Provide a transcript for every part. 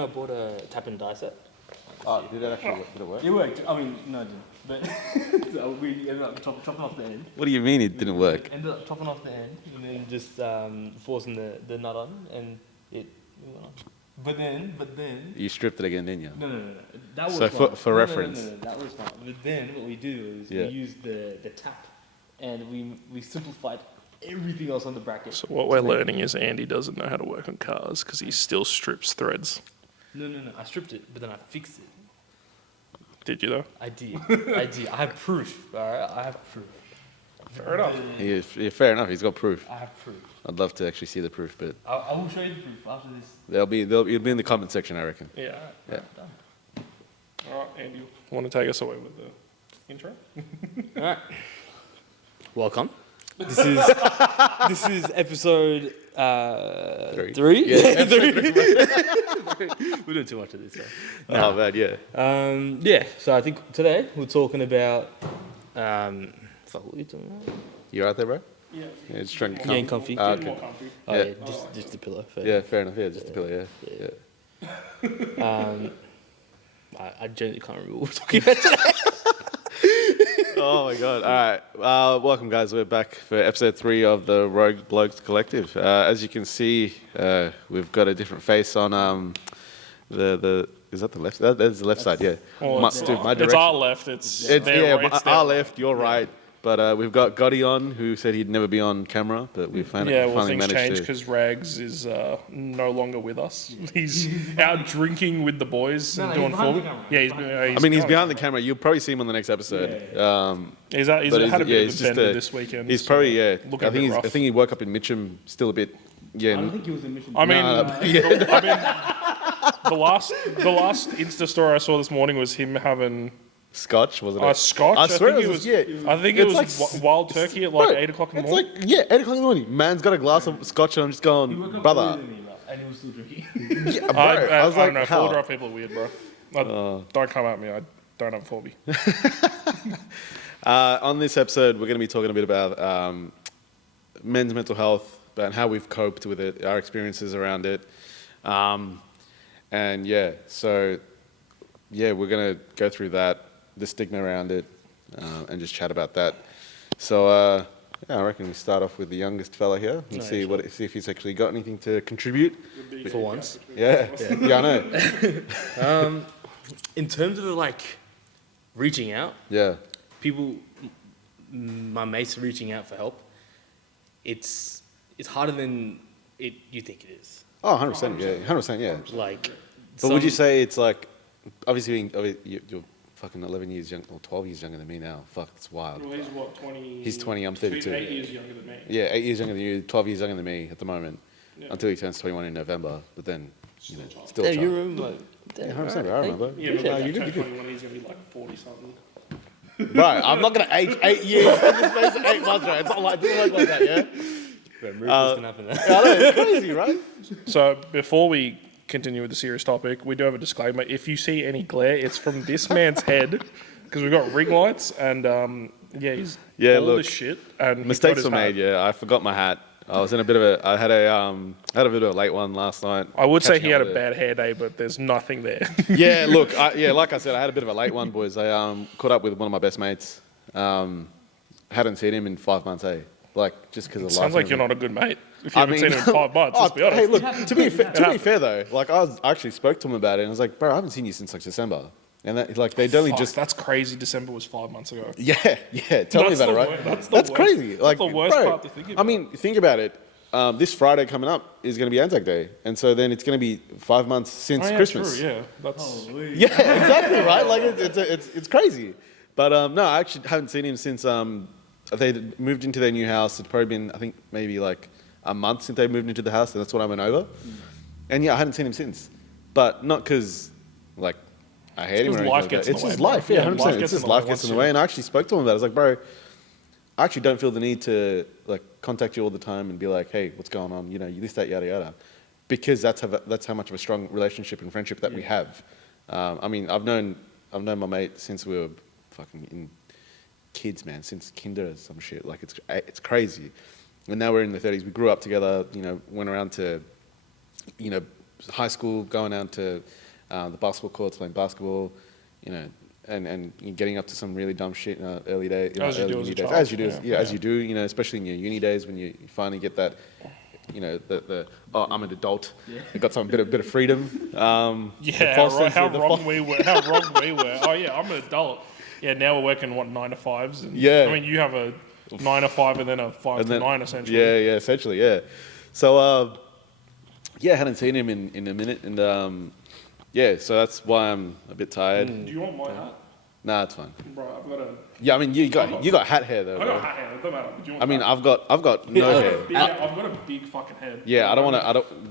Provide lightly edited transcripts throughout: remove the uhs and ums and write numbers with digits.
I bought a tap and die set. Oh, did that actually did it work? It worked. I mean, no, it didn't. But so we ended up chopping off the end. What do you mean it didn't work? Ended up chopping off the end and then just forcing the nut on, and it went on. But then. You stripped it again, didn't you? No. That was So fine. for reference. No, that was fine. But then what we did was we used the tap, and we simplified everything else on the bracket. So what we're learning is Andy doesn't know how to work on cars because he still strips threads. No. I stripped it, but then I fixed it. Did you though? I did. I have proof. All right, I have proof. Fair enough. Yeah, fair enough. He's got proof. I have proof. I'd love to actually see the proof, but I will show you the proof after this. it'll be in the comment section, I reckon. Yeah. Yeah. Done. All right, Andy, you want to take us away with the intro? All right. Welcome. This is episode 3. Yeah. We're doing too much of this. Oh man, yeah. Yeah. So I think today we're talking about. Fuck, what are you talking about? You right there, bro? Yeah. Yeah, just trying to Getting comfy. Okay. More comfy. Oh Yeah. yeah, just the pillow. Fair. Yeah, fair enough. Yeah, just the pillow. Yeah. I genuinely can't remember what we're talking about today. Oh my god! All right, welcome guys. We're back for episode 3 of the Rogue Blokes Collective. As you can see, we've got a different face on the. Is that the left? That's the left side. Yeah. Well, my it's direction. our left. It's It's their right. It's their our right. left, your right. But we've got Gotti on, who said he'd never be on camera, but we finally Things managed changed to. because Rags is no longer with us. He's out drinking with the boys and doing behind the forward. camera. Yeah, He's behind the camera. You'll probably see him on the next episode. He's But had a bit he's of a just bender this weekend. He's so probably looking a bit rough. I think he woke up in Mitcham still a bit. Yeah. I don't think he was in Mission. I mean, yeah. the last Insta story I saw this morning was him having Scotch, wasn't it? Scotch. I swear think it was. Yeah. I think it was wild turkey at like 8 o'clock in the morning. It's like 8 o'clock in the morning. Man's got a glass of Scotch, and I'm just going, brother. And he was still drinking. Yeah, bro. I was don't like, know. how? Full drive people are weird, bro. Don't come at me. I don't have a phobia. On this episode, we're going to be talking a bit about men's mental health, about how we've coped with it, our experiences around it. And yeah, so yeah, we're going to go through that, the stigma around it, and just chat about that. So yeah, I reckon we start off with the youngest fella here and see if he's actually got anything to contribute. For once. Yeah, I know. In terms of like reaching out, Yeah, people, my mates reaching out for help. It's harder than you think it is. oh, 100%, yeah, 100%, yeah. Like, But would you say it's like, obviously you're fucking 11 years young, or 12 years younger than me now. Fuck, it's wild. Well, he's what, 20? He's 20, I'm 32. 8 years younger than me. Yeah, 8 years younger than you, 12 years younger than me at the moment, Yeah. until he turns 21 in November. But then, you know, Child. still a yeah, child. you remember? Like, Yeah, 100%, I remember. Yeah, but Yeah, when you he do, turns you do. 21, he's going to be like 40-something. Right, I'm not going to age 8 years in the space of 8 months, right? It's not like, it doesn't work like that, yeah? Bro, miracles can happen there. I know, it's crazy, right? So before we continue with the serious topic, we do have a disclaimer. If you see any glare, it's from this man's head, because we've got ring lights, and he's old look, as shit. And he's got Mistakes his were made, hat. yeah. I forgot my hat. I was in a bit of a, I had a bit of a late one last night. I would say Catching he had up a with it. bad hair day, but there's nothing there. Yeah, look, like I said, I had a bit of a late one, boys. I caught up with one of my best mates. Hadn't seen him in 5 months, Like, just because of life. Sounds like you're not a good mate. If you haven't seen him in 5 months, let's be honest. Hey, look, to be fair though, like I actually spoke to him about it, and I was like, bro, I haven't seen you since like December, and that, like they'd only Fuck, just. that's crazy. December was 5 months ago. Yeah. Tell me That's about it, the right? that's the That's worst. crazy. Like, That's the worst bro, part to think about. I mean, think about it. This Friday coming up is going to be Anzac Day, and so then it's going to be 5 months since Oh, yeah, Christmas. True, yeah, that's Yeah, exactly, right? Like it's crazy. But no, I actually haven't seen him since they moved into their new house. It's probably been, I think, maybe like a month since they moved into the house, and that's when I went over. And yeah, I hadn't seen him since. But not because like I hate him or anything life like gets that. in It's the just way, bro. life, yeah, Yeah, 100%. life It's gets just in the way life gets in the once way. And I actually spoke to him about it. I was like, bro, I actually don't feel the need to like contact you all the time and be like, hey, what's going on? You know, this, that, yada, yada. Because that's how much of a strong relationship and friendship that we have. I mean, I've known my mate since we were fucking in kids, man, since kinder or some shit. Like it's crazy. And now we're in the 30s. We grew up together. You know, went around to, you know, high school, going out to the basketball courts, playing basketball, you know, and getting up to some really dumb shit in early days. As you do as a child. As you do, as you do, you know, especially in your uni days when you finally get that, you know, I'm an adult. I got some bit of freedom. How wrong we were. Oh yeah, I'm an adult. Yeah, now we're working 9 to 5s. And, Yeah. I mean, you have a 9 to 5 and then a 5 to 9 essentially. Yeah, essentially, yeah. So I hadn't seen him in a minute, and yeah, so that's why I'm a bit tired. Do you want my hat? Nah, it's fine. Bro, I've got a. Yeah, I mean, you got hat hair though. I Bro. got hat hair. It doesn't matter. Do you want I mean, that? I've got no hair. I've got a big fucking head. Yeah,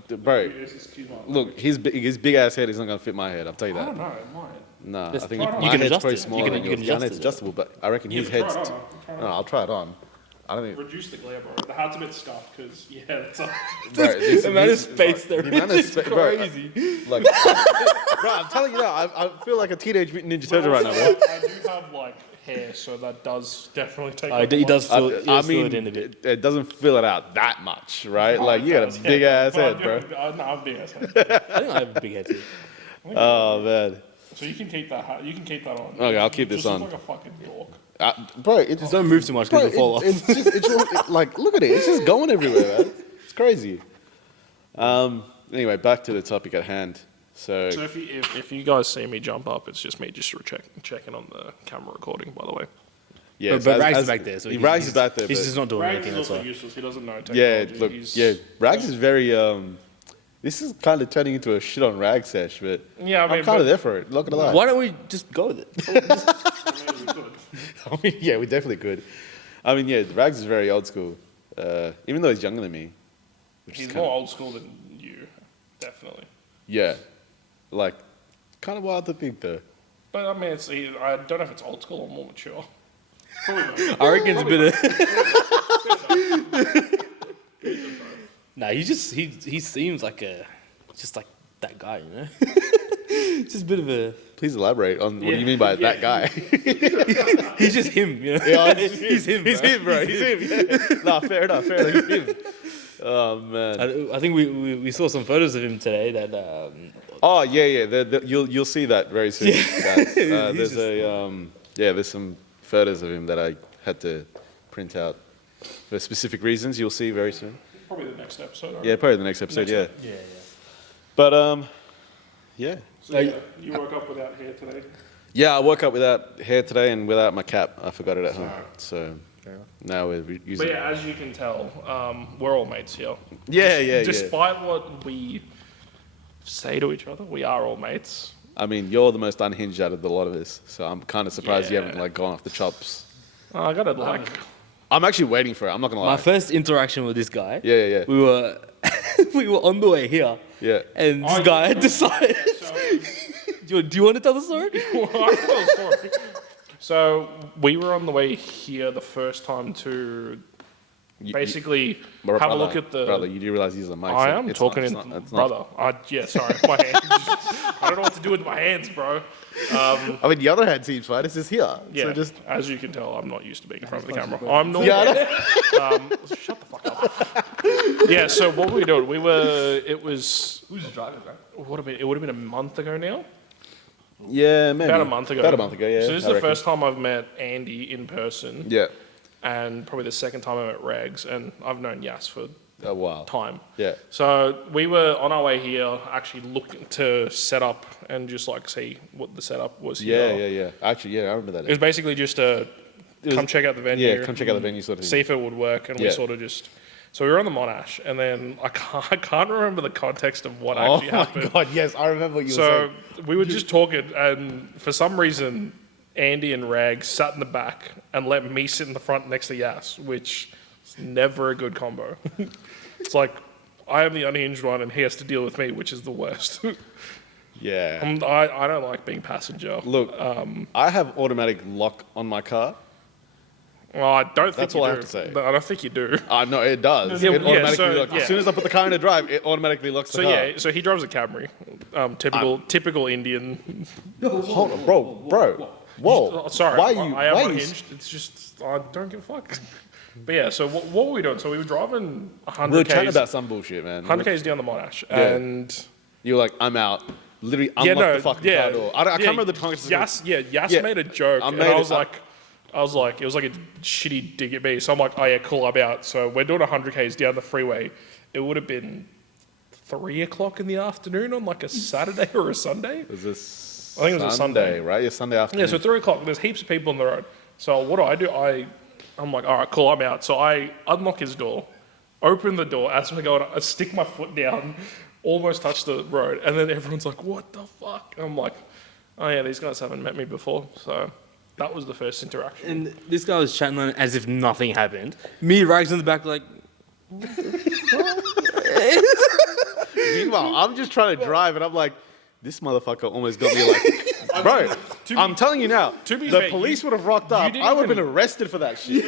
bro. Excuse my Look, his big ass head is not gonna fit my head. I'll tell you I that. don't know. It might. Nah, I Just think try it on. my You can head's adjust probably it. smaller You than can yours. Yeah, I know adjust it's it. adjustable, but I reckon his try it head's. on. Try it No, on. I'll try it on. I don't think. Reduce the glare, bro. The hat's a bit scuffed because that's a. The amount of space there The amount of is spa- bro, crazy. Like, bro, I'm telling you now, I feel like a teenage mutant ninja turtle right now, bro. I do have like hair, so that does definitely take. up He a does lot. fill, he does fill mean, it in a bit. it doesn't fill it out that much, right? Oh, Like, it you got does, a yeah. big ass Well, head, bro. No, I have a big ass head. I think I have a big head too. Oh man. So you can keep that hat. You can keep that on. Okay, I'll keep You this just on. look like a fucking dork. Bro, it's Don't move too much because it'll fall off. It's just, like, look at it. It's just going everywhere, man. It's crazy. Anyway, back to the topic at hand. So So if you guys see me jump up, it's just me just checking on the camera recording. By the way, yeah, But Rags is back there. So Rags is back there. He's but- just not doing Rags anything. is That's also why. useless. He doesn't know Yeah, technology. look, Rags is very. This is kind of turning into a shit on Rags sesh, but Yeah, I mean, I'm kind of there for it. Not gonna lie. Why don't we just go with it? I mean, we could. I mean, yeah, we definitely could. I mean, yeah, Rags is very old school, even though he's younger than me. Which He's is more kinda, old school than you, definitely. yeah, like kind of wild to think though. But I mean, I don't know if it's old school or more mature. Probably not. I reckon it's a bit of. Nah, he seems like just like that guy, you know. Just a bit of a. Please elaborate on what do Yeah, you mean by yeah. that guy? He's just him, you know. Yeah, he's him. He's him, bro. He's him. Yeah. Nah, fair enough. He's him. Oh man. I think we saw some photos of him today that. Oh yeah. You'll see that very soon. Guys. He's There's some photos of him that I had to print out for specific reasons. You'll see very soon. Probably the next episode. Yeah, probably the next episode. Next Yeah. Yeah. But yeah. So yeah, you woke up without hair today. Yeah, I woke up without hair today and without my cap. I forgot it at home. So now we're using. But yeah, as you can tell, we're all mates here. Yeah. Despite what we say to each other, we are all mates. I mean, you're the most unhinged out of the lot of us, so I'm kind of surprised you Yeah. haven't like gone off the chops. I gotta like. I'm actually waiting for it. I'm not gonna lie. My first interaction with this guy. Yeah. We were we were on the way here, Yeah. and this guy had decided. Do you want to tell the story? So we were on the way here the first time to basically But have a look at the. brother. You do realize he's a mic. I so am it's talking not, in it's not- brother. Yeah, sorry, my hands. I don't know what to do with my hands, bro. I mean, the other hand seems fine. It's just here. Yeah, So just as you can tell, I'm not used to being in front of the camera. I'm not. yeah. I know. Shut the fuck up. Yeah. So what were we doing? It was. Who's the driver, bro? It would have been a month ago now. Yeah, maybe. About a month ago. About a month ago. Yeah. So this is I the reckon. first time I've met Andy in person, Yeah. and probably the second time I met Rags, and I've known Yas for A while. time. Yeah. So we were on our way here, actually looking to set up and just like see what the setup was here. Yeah. Actually, yeah, I remember that. It was basically just to come check out the venue. Yeah, come check out the venue sort of thing. See if it would work, and we Yeah. sort of just. So we were on the Monash, and then I can't remember the context of what actually happened. Oh my god, yes, I remember what you were So saying. we were just talking, and for some reason, Andy and Rags sat in the back and let me sit in the front next to Yas, which is never a good combo. It's like I am the unhinged one, and he has to deal with me, which is the worst. Yeah. I don't like being passenger. Look, I have automatic lock on my car. Well, I don't think That's you all I do. have to say. No, I don't think you do. No, it does. Yeah, It yeah, automatically so- locks. yeah. As soon as I put the car into drive, it automatically locks the So car. yeah, so he drives a Camry, typical Indian. Hold on, bro. Whoa. Oh, sorry, Why are you? I am why are you- unhinged. It's just I don't give a fuck. But yeah, so what were we doing? So we were driving 100 We were chatting k's, about some bullshit, man. 100 k's down the Monash, Yeah. and You were like, I'm out. Literally unlocked the fucking car door. I can't remember the context. Yas made a joke, and I was like, it was like a shitty dig at me. So I'm like, oh yeah, cool, I'm out. So we're doing 100 k's down the freeway. It would have been 3 o'clock in the afternoon on like a Saturday or a Sunday. Was this? I think it was a Sunday, right? Yeah, Sunday afternoon. Yeah, so 3 o'clock. There's heaps of people on the road. So what do? I'm like, all right, cool, I'm out. So I unlock his door, open the door as we're going. I stick my foot down. Almost touched the road, and then everyone's like, what the fuck? I'm like, oh yeah, these guys haven't met me before, so that was the first interaction. And this guy was chatting on it as if nothing happened. Me, Rags in the back, like, Meanwhile, I'm just trying to drive, and I'm like, this motherfucker almost got me like, bro. I'm telling you now, the police would have rocked up. I would have been arrested for that shit.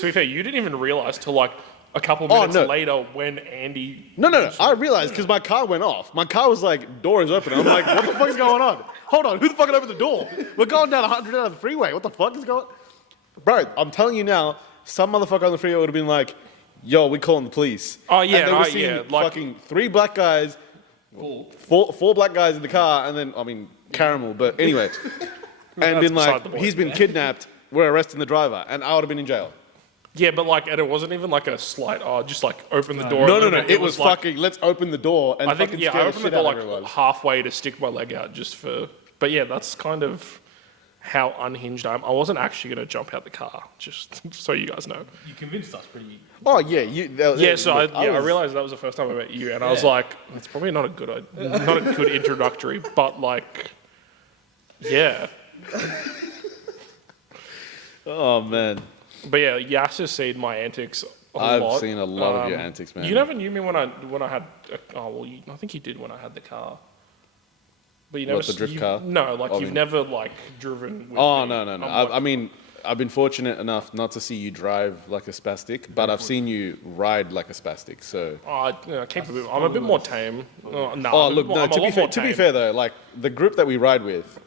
To be fair, you didn't even realize till like a couple minutes later when Andy... No. I realized because my car went off. My car was like, door is open. I'm like, what the fuck is going on? Hold on, who the fuck opened the door? We're going down 100 out of the freeway. What the fuck is going on? Bro, I'm telling you now, some motherfucker on the freeway would have been like, yo, we calling the police. Oh, yeah, and they were seeing fucking 3 black guys, four black guys in the car, and then, I mean, caramel, but anyway. And been like, he's been kidnapped, we're arresting the driver, and I would have been in jail. Yeah, but like, and it wasn't even like a slight, just like open the door. No. It was like, fucking, let's open the door and fucking scare I opened the door like halfway to stick my leg out just for, but yeah, that's kind of how unhinged I am. I wasn't actually going to jump out the car, just so you guys know. You convinced us pretty... Oh, yeah. I realized that was the first time I met you, and I was like, it's probably not a good introductory, but like, yeah. Oh, man. But yeah, Yas has seen my antics a lot. I've seen a lot of your antics, man. You never knew me when I had. I think you did when I had the car. But you never. What, the drift car? No, like you've never like driven. With no. Like, I mean, I've been fortunate enough not to see you drive like a spastic, but I've seen you ride like a spastic. So. I'm a bit more tame. To be fair though, like the group that we ride with,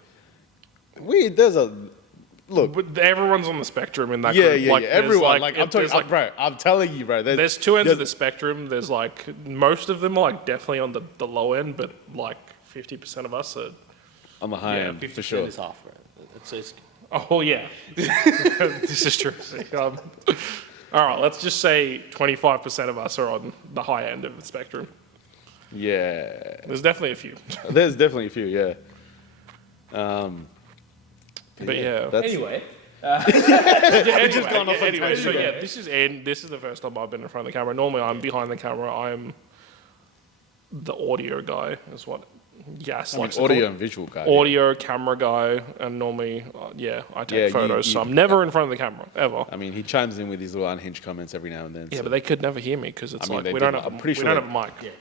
there's a. Look, but everyone's on the spectrum in that group. Yeah. Everyone, I'm telling you, bro. There's 2 ends of the spectrum. There's like, most of them are like definitely on the low end, but like 50% of us are on the high end, for sure. Is half, right? It's oh, yeah. This is true. All right, let's just say 25% of us are on the high end of the spectrum. Yeah. There's definitely a few. There's definitely a few, yeah. But yeah. Anyway. Anyway, so yeah, this is the first time I've been in front of the camera. Normally I'm behind the camera. I'm the audio guy, is what Yas likes to call audio it. And visual guy. Audio, camera guy, and normally, I take photos, so I'm never in front of the camera, ever. I mean, he chimes in with these little unhinged comments every now and then. Yeah, so. But they could never hear me because it's we don't have a mic. Yeah,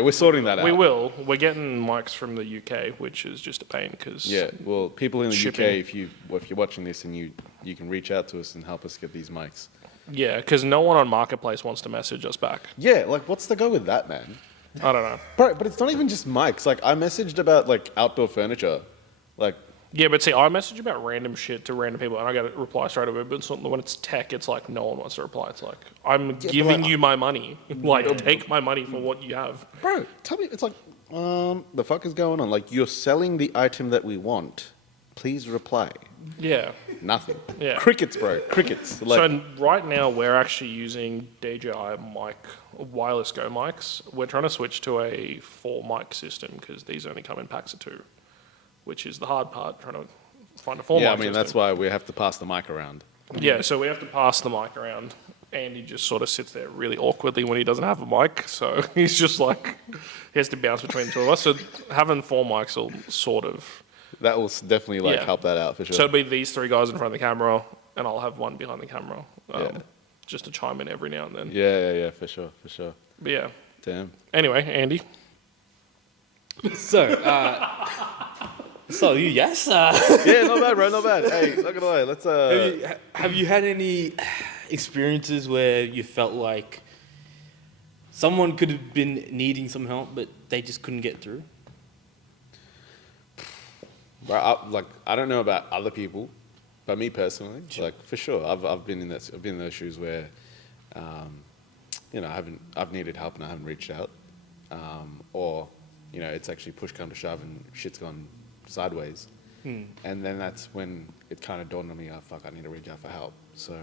we're sorting that out. We will. We're getting mics from the UK, which is just a pain because well, people in the shipping. UK, if you're watching this and you can reach out to us and help us get these mics. Yeah, because no one on Marketplace wants to message us back. Yeah, like what's the go with that, man? I don't know. Bro, but it's not even just mics. Like I messaged about like outdoor furniture, like. Yeah, but see, I message about random shit to random people, and I get a reply straight away. But when it's tech, it's like no one wants to reply. It's like I'm giving you my money. Like take my money for what you have. Bro, tell me, it's like, the fuck is going on? Like you're selling the item that we want. Please reply. Yeah. Nothing. Yeah. Crickets, bro. Crickets. Like, so right now we're actually using DJI mic, wireless Go mics. We're trying to switch to a 4 mic system because these only come in packs of 2, which is the hard part, trying to find a 4 mic system. Yeah, I mean, that's why we have to pass the mic around. Yeah, so we have to pass the mic around. Andy just sort of sits there really awkwardly when he doesn't have a mic. So he's just like, he has to bounce between the 2 of us. So having 4 mics will sort of... That will definitely help that out for sure. So it'll be these 3 guys in front of the camera, and I'll have one behind the camera, just to chime in every now and then. Yeah, for sure. But yeah. Damn. Anyway, Andy. So, you, yes? Yeah, not bad, bro, not bad. Hey, not gonna lie, let's... Have you had any experiences where you felt like someone could have been needing some help, but they just couldn't get through? Bro, I don't know about other people, but me personally, like for sure, I've been in those shoes where, I've needed help and I haven't reached out, or you know, it's actually push come to shove and shit's gone sideways. And then that's when it kind of dawned on me, oh, fuck, I need to reach out for help. So,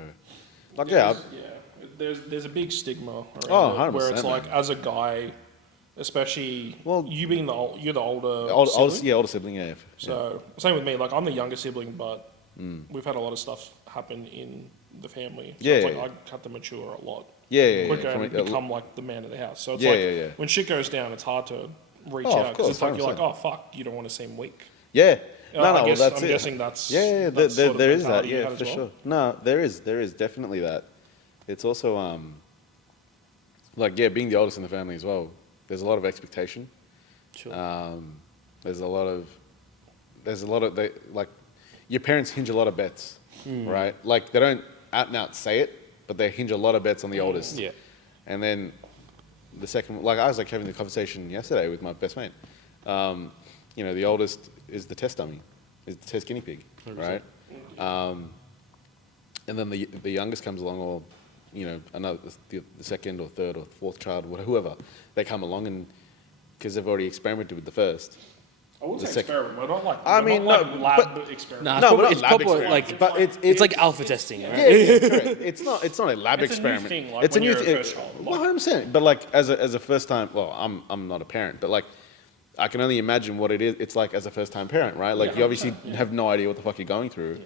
like, There's a big stigma around it, 100%, where it's like, man. as a guy, especially, Well, you being you're the older older sibling. sibling, yeah. So, same with me. Like, I'm the younger sibling, but we've had a lot of stuff happen in the family. So it's like I had to mature a lot quicker and become like the man of the house. So it's when shit goes down, it's hard to reach out because it's like you're like, oh fuck, you don't want to seem weak. Yeah. I'm that's it. guessing that's there is that, yeah, for sure. No, there is definitely that. It's also like being the oldest in the family as well. There's a lot of expectation. Sure. There's a lot of like your parents hinge a lot of bets, right? Like they don't out and out say it, but they hinge a lot of bets on the oldest. Yeah. And then the second, like I was like having the conversation yesterday with my best mate. You know, the oldest is the test dummy, is the test guinea pig, 100%. right? And then the youngest comes along, or you know, the second or third or fourth child, whoever, they come along and because they've already experimented with the first. I wouldn't say experiment. We're not like lab experiment. Nah, No, it's lab proper experiments. like, But it's like alpha testing, right? Yeah, correct. It's not a lab It's a new experiment. thing, like it's when a new you're a thing. first child, Well, 100%. But like as a first time, well, I'm not a parent, but like I can only imagine what it is. It's like as a first time parent, right? Like you obviously have no idea what the fuck you're going through.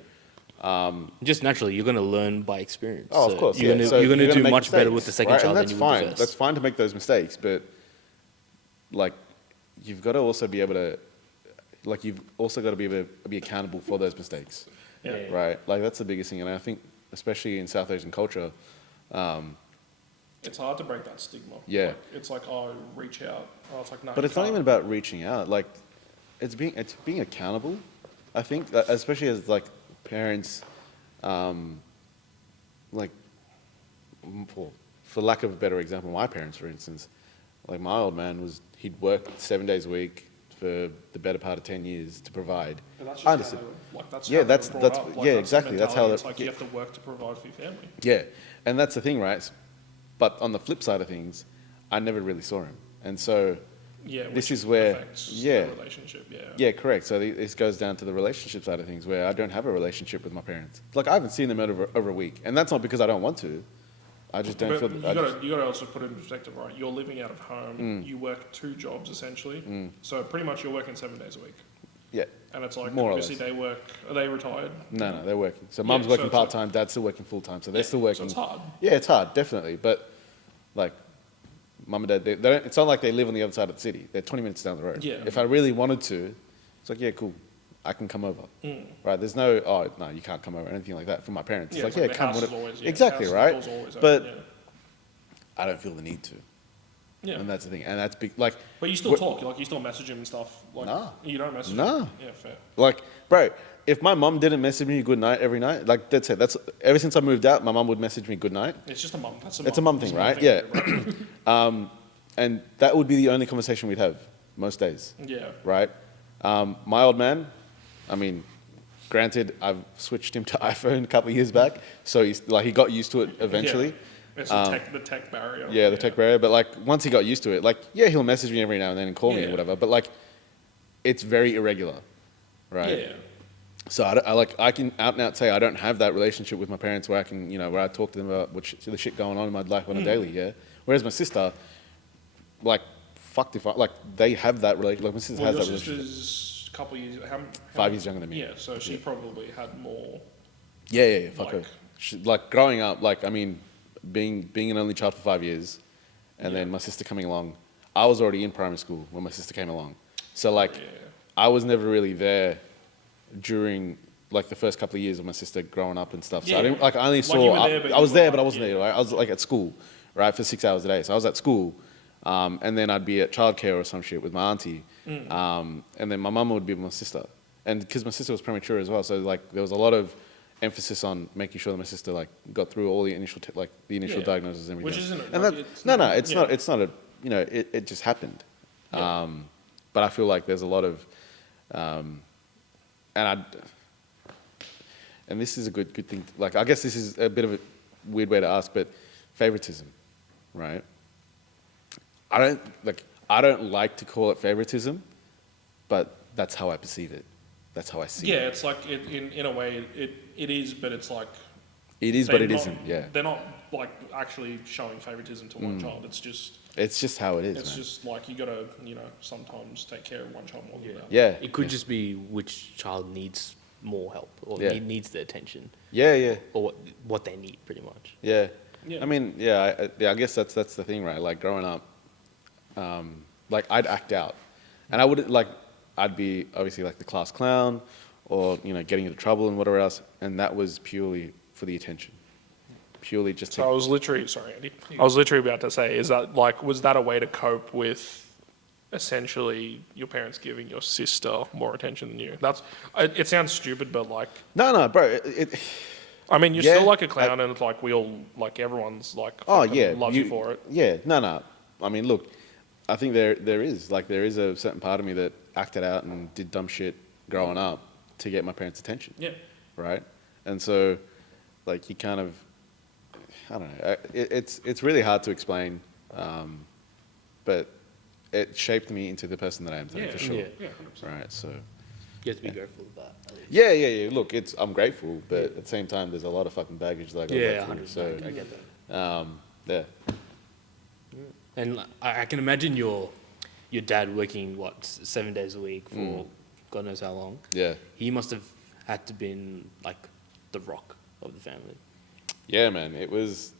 Just naturally, you're gonna learn by experience. Oh, So of course. You're So gonna do make much better mistakes, with the second right? child And that's than you would fine. the first. That's fine to make those mistakes, but like you've got to also be able to, like you've also got to be accountable for those mistakes, right? Like that's the biggest thing, and I think especially in South Asian culture. It's hard to break that stigma. Yeah. Like, it's like, oh, reach out. Oh, it's like, no. But it's not even about reaching out. Like, it's being accountable. I think, especially as like parents, like, for lack of a better example, my parents, for instance, like my old man he'd worked 7 days a week for the better part of 10 years to provide. But that's just I how understand. they were, like, that's Yeah, how they that's- were brought that's- up. Like, yeah, the exactly. That's how mentality. It's they- like you have to work to provide for your family. Yeah, and that's the thing, right? But on the flip side of things, I never really saw him, and so Yeah, this which is where, affects yeah, the relationship. Yeah. yeah, correct. So this goes down to the relationship side of things, where I don't have a relationship with my parents. Like I haven't seen them over a week, and that's not because I don't want to. I just don't But feel. you got to also put it in perspective, right? You're living out of home. You work 2 jobs essentially, so pretty much you're working 7 days a week. Yeah. And it's like More or obviously less. they work. Are they retired? No, they're working. So Yeah, mum's so working it's like- part time, dad's still working full time, so they're still So working. it's hard. Yeah, it's hard, definitely. But like, mum and dad, they don't, it's not like they live on the other side of the city. They're 20 minutes down the road. Yeah. If I really wanted to, it's like, yeah, cool, I can come over. Right? There's no, oh no, you can't come over, anything like that from my parents. Yeah, It's it's like, like yeah, the come. house is whenever- always- yeah, exactly, house right? doors always open, But yeah. I don't feel the need to. Yeah. And that's the thing. And that's big. Like, But you still talk. Like you still message him and stuff. Like, Nah. You don't message Nah. him. Yeah, fair. like, bro, if my mum didn't message me good night every night, like that's it. That's ever since I moved out, my mum would message me good night. It's just a mum. It's a mum thing, right? Yeah. And that would be the only conversation we'd have most days, Yeah. right? My old man, I mean, granted, I've switched him to iPhone a couple of years back, so he got used to it eventually. Yeah. It's the tech barrier. Yeah, the tech barrier. But like once he got used to it, like yeah, he'll message me every now and then and call me or Yeah. whatever. But like, it's very irregular, right? Yeah. So I can out and out say I don't have that relationship with my parents where I can, you know, where I talk to them about the shit going on in my life on a daily, yeah. Whereas my sister, like, fucked if I, like, they have that relationship. Like my sister Well, has your that relationship. sister's a couple of years. How 5 years younger than me. Yeah, so she probably had more. Yeah. Fuck her. Like- Like growing up, like I mean, being an only child for 5 years, and Yeah. then my sister coming along, I was already in primary school when my sister came along. So like, Yeah. I was never really there during like the first couple of years of my sister growing up and stuff. So Yeah. I didn't like I only Like, saw you were there, but I you was there, weren't, but I wasn't yeah. there. Right? I was like at school, right, for 6 hours a day. So I was at school, and then I'd be at childcare or some shit with my auntie, and then my mum would be with my sister, and because my sister was premature as well, so like there was a lot of emphasis on making sure that my sister like got through all the initial Yeah. diagnosis and everything. Which isn't and like, that, it's no, not- it's yeah. not. It's not a you know it just happened. Yeah. But I feel like there's a lot of, and this is a good thing. Like I guess this is a bit of a weird way to ask, but favoritism, right? I don't like to call it favoritism, but that's how I perceive it. That's how I see it. Yeah, it's like in a way it is, but it's like It is, but it isn't. Yeah. They're not like actually showing favoritism to one child. It's just how it is, it's man. just like you gotta sometimes take care of one child more than the other. Yeah. It could just be which child needs more help or Yeah. needs the attention Yeah. or what they need, pretty much. Yeah. Yeah. I mean, I guess that's the thing, right? Like growing up, like I'd act out, and I would I'd be obviously like the class clown, or getting into trouble and whatever else, and that was purely for the attention, purely just. So I was literally Andy. I was literally about to say, is that was that a way to cope with essentially your parents giving your sister more attention than you? It sounds stupid, but like. No, bro. I mean, you're Yeah, still like a clown, and it's like everyone's like Oh fucking yeah, loves you for it. Yeah, no. I mean, look, I think there is a certain part of me that acted out and did dumb shit growing up to get my parents' attention. Yeah. Right, and so, like, you kind of, I don't know. It's really hard to explain, but it shaped me into the person that I am today, for sure. Yeah. 100%. Right, so. You have to be grateful of that. At least. Yeah. Look, I'm grateful, but at the same time, there's a lot of fucking baggage that I got to Yeah, work through. 100%. So, I get that. yeah. And I can imagine your dad working 7 days a week for God knows how long. Yeah. He must have had to been like the rock of the family. Yeah, man. It was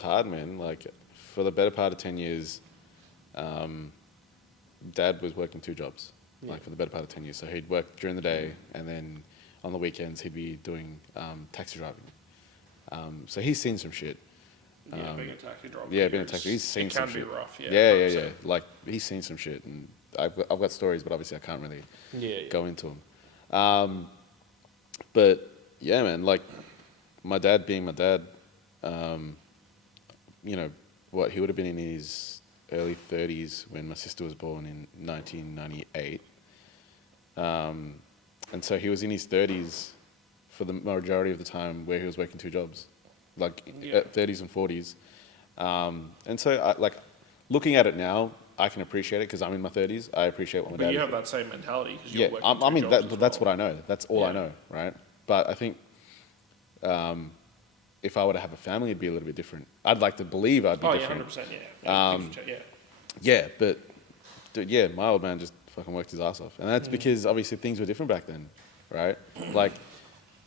hard, man. Like, for the better part of 10 years, Dad was working 2 jobs. Like, for the better part of 10 years. So he'd work during the day, and then on the weekends he'd be doing taxi driving. So he's seen some shit. Being a taxi driver. Yeah, being a taxi, he's seen some shit. It can be rough. Yeah. Like, he's seen some shit, and I've got stories, but obviously I can't really go into them. But yeah, man, like, my dad being my dad, he would have been in his early 30s when my sister was born in 1998. And so he was in his 30s for the majority of the time where he was working 2 jobs, like at 30s and 40s. And so, looking at it now, I can appreciate it because I'm in my 30s. I appreciate what my dad But you is. have that same mentality. Yeah, I mean, that's what I know. That's all I know, right? But I think if I were to have a family, it'd be a little bit different. I'd like to believe I'd be different. 100%, yeah. Yeah, but dude, yeah, my old man just fucking worked his ass off, and that's because obviously things were different back then, right? Like,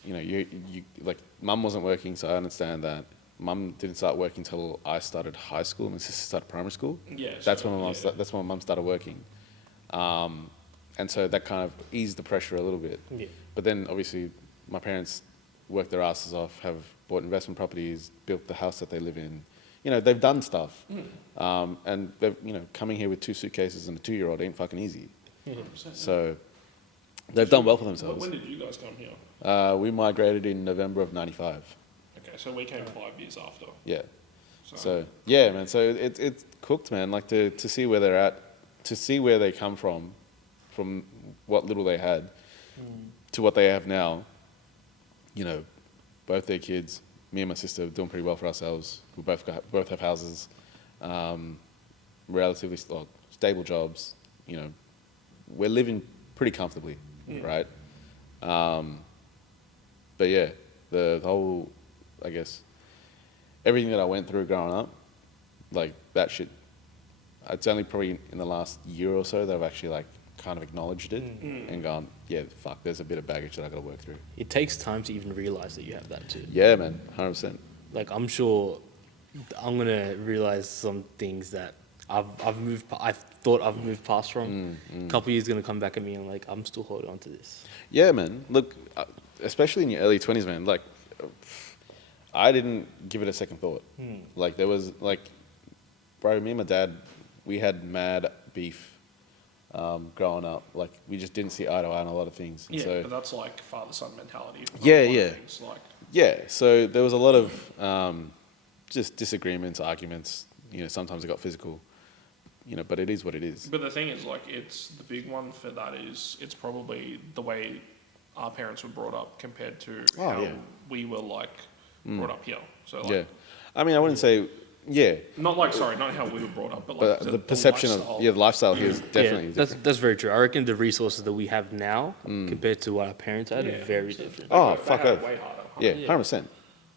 you like, Mum wasn't working, so I understand that. Mum didn't start working until I started high school, and my sister started primary school. Yeah, that's when my mum started working, and so that kind of eased the pressure a little bit. Yeah. But then obviously my parents worked their asses off, have bought investment properties, built the house that they live in. They've done stuff. And they've, coming here with 2 suitcases and a 2-year-old ain't fucking easy. 100%. So they've done well for themselves. When did you guys come here? We migrated in November of 95. Okay, so we came 5 years after. Yeah. So yeah, man. So it's cooked, man. Like, to see where they're at, to see where they come from what little they had to what they have now. Both their kids, me and my sister, are doing pretty well for ourselves. We both have houses, relatively stable jobs. We're living pretty comfortably, right? But yeah, the whole, I guess, everything that I went through growing up, like, that shit, it's only probably in the last year or so that I've actually, like, kind of acknowledged it and gone, yeah, fuck, there's a bit of baggage that I got to work through. It takes time to even realize that you have that too. Yeah, man, 100%. Like, I'm sure I'm gonna realize some things that I thought I've moved past from. A couple of years gonna come back at me and like, I'm still holding on to this. Yeah, man. Look, especially in your early 20s, man. Like, I didn't give it a second thought. Like, there was like, bro, me and my dad, we had mad beef. Growing up, like, we just didn't see eye to eye on a lot of things. Yeah, so, but that's like father-son mentality. Yeah. Things, like, yeah, so there was a lot of just disagreements, arguments. Sometimes it got physical. But it is what it is. But the thing is, like, it's the big one for that is it's probably the way our parents were brought up compared to how we were like brought up here. So like, yeah, I mean, I wouldn't say yeah. Not like, sorry, not how we were brought up, but But like the perception lifestyle. of the lifestyle here is definitely that's different. that's very true. I reckon the resources that we have now compared to what our parents had are very different. Oh, They fuck had it off. way harder. Yeah, 100%.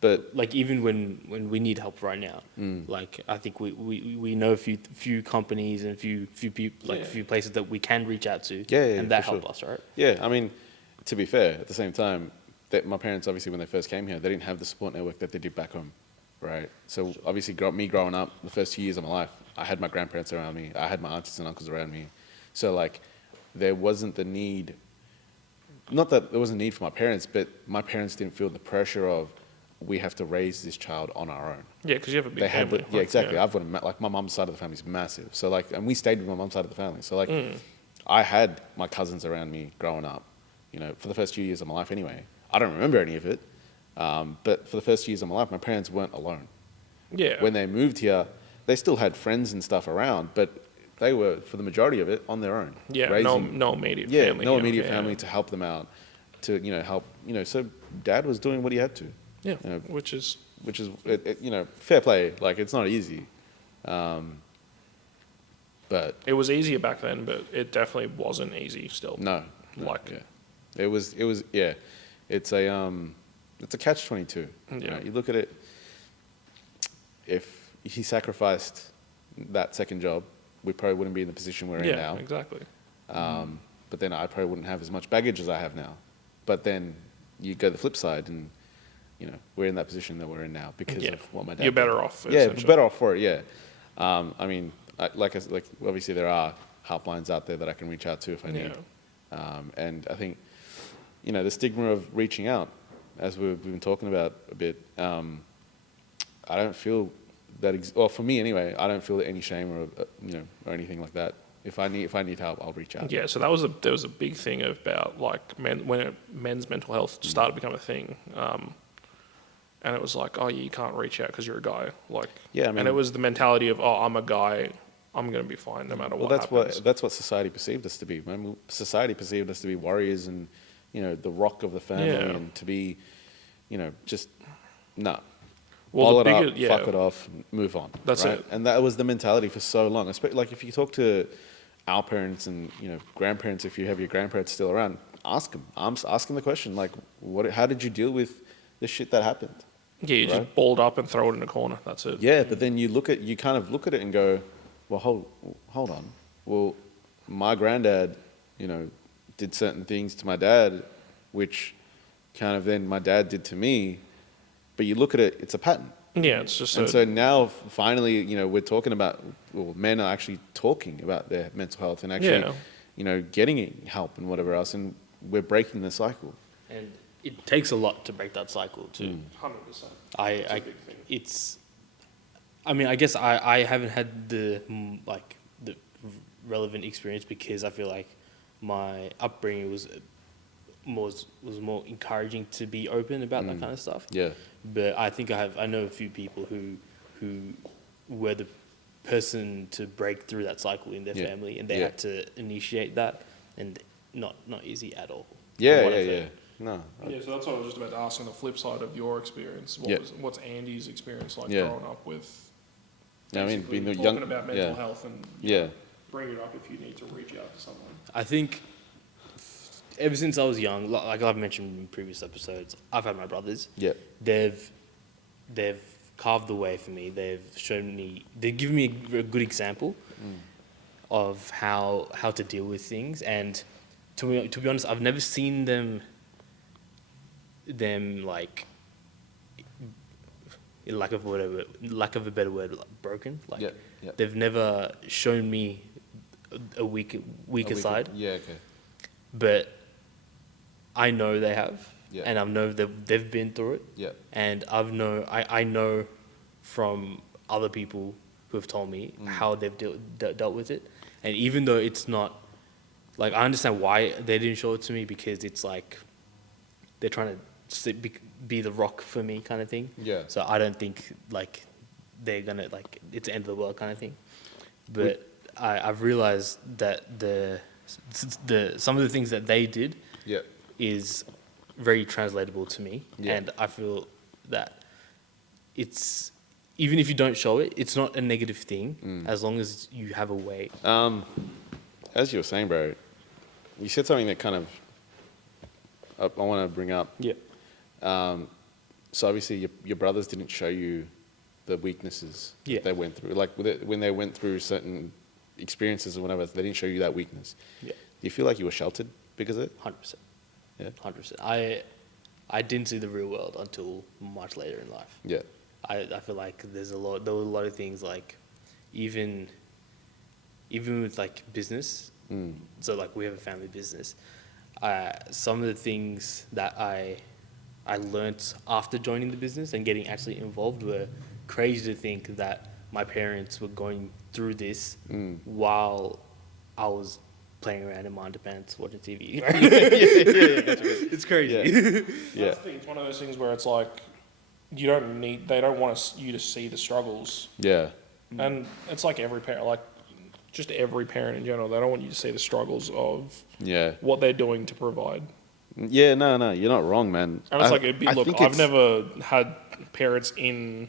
But Like even when we need help right now, like I think we know a few companies and few people, like few places that we can reach out to, and that for help sure. us, right? yeah, I mean, to be fair, at the same time, that my parents obviously when they first came here, they didn't have the support network that they did back home, right? So obviously, me growing up, the first 2 years of my life, I had my grandparents around me, I had my aunties and uncles around me, so like, there wasn't the need. Not that there wasn't a need for my parents, but my parents didn't feel the pressure of we have to raise this child on our own. Yeah, because you have a big They had family. the, yeah, exactly. I've got like my mum's side of the family is massive. So like, and we stayed with my mum's side of the family. So like, I had my cousins around me growing up, you know, for the first few years of my life anyway. I don't remember any of it, but for the first few years of my life, my parents weren't alone. Yeah. When they moved here, they still had friends and stuff around, but they were for the majority of it on their own. Yeah, no immediate yeah, family. no you know, immediate yeah. family to help them out, to help. So dad was doing what he had to. Yeah, You know, which is fair play. Like it's not easy, but it was easier back then, but it definitely wasn't easy still. no, Like- yeah, it was yeah, it's a catch-22. Yeah. You look at it. If he sacrificed that second job, we probably wouldn't be in the position we're in now. Exactly. But then I probably wouldn't have as much baggage as I have now. But then you go the flip side, and we're in that position that we're in now because Yeah. of what my dad. You're did. better off. Yeah, essentially. better off for it. Yeah. I mean, like obviously there are helplines out there that I can reach out to if I need. And I think the stigma of reaching out, as we've been talking about a bit. I don't feel that. Well, for me anyway, I don't feel any shame or anything like that. If I need help, I'll reach out. Yeah, so there was a big thing about like when men's mental health started to become a thing, and it was like, oh, you can't reach out because you're a guy. Like, Yeah, I mean- and it was the mentality of, oh, I'm a guy, I'm gonna be fine no matter Well, what happens. that's what society perceived us to be. Society perceived us to be warriors and the rock of the family, Yeah. and to be just no. Well, Ball the it bigger- up, fuck it off, move on. That's right? it. And that was the mentality for so long. Like if you talk to our parents and grandparents, if you have your grandparents still around, ask them. I'm asking the question like, how did you deal with the shit that happened? Yeah, you right? just balled up and throw it in a corner. That's it. Yeah, but then you kind of look at it and go, well, hold on. Well, my granddad, did certain things to my dad, which kind of then my dad did to me. But you look at it, it's a pattern. Yeah, it's just And so now, finally, we're talking about, well, men are actually talking about their mental health and actually, getting help and whatever else, and we're breaking the cycle. And it takes a lot to break that cycle too. 100%. I big thing. I mean, I guess I haven't had the relevant experience because I feel like my upbringing was more encouraging to be open about that kind of stuff. Yeah. But I think I know a few people who were the person to break through that cycle in their Yeah. family, and they Yeah. had to initiate that, and not easy at all. Yeah, from what I've yeah. heard. No. Yeah, so that's what I was just about to ask on the flip side of your experience. Yeah. What's Andy's experience like Yeah. growing up with? Yeah, I mean, basically being the talking young- about mental yeah. health and Yeah. bring it up if you need to reach out to someone. I think ever since I was young, like I've mentioned in previous episodes, I've had my brothers. Yeah. They've carved the way for me. They've given me a good example of how to deal with things. And to be honest, I've never seen them like, in lack of a better word, like broken. Like Yeah, yeah. they've never shown me a weaker side. Yeah, okay. But I know they have, Yeah. and I know that they've been through it, Yeah. and I know from other people who have told me how they've dealt with it, and even though it's not, like, I understand why they didn't show it to me, because it's like they're trying to be the rock for me kind of thing. Yeah. So I don't think like they're gonna, like, it's the end of the world kind of thing. But I've realized that some of the things that they did Yeah. is very translatable to me, Yeah. and I feel that it's even if you don't show it, it's not a negative thing as long as you have a way. As you were saying, bro, you said something that kind of I want to bring up. Yeah. So obviously your brothers didn't show you the weaknesses Yeah. that they went through. Like when they went through certain experiences or whatever, they didn't show you that weakness. Yeah. Do you feel like you were sheltered because of it? 100%. Yeah. 100%. I didn't see the real world until much later in life. Yeah. I feel like there were a lot of things like even with like business. So like we have a family business. Some of the things that I learnt after joining the business and getting actually involved were crazy to think that my parents were going through this while I was playing around in my underpants watching TV. yeah. It's crazy. Yeah. That's the thing. It's one of those things where it's like they don't want you to see the struggles. Yeah. And it's like every parent, like just every parent in general, they don't want you to see the struggles of Yeah. what they're doing to provide. Yeah, no, you're not wrong, man. And it's like, it'd be, I look, think I've it's- never had parents in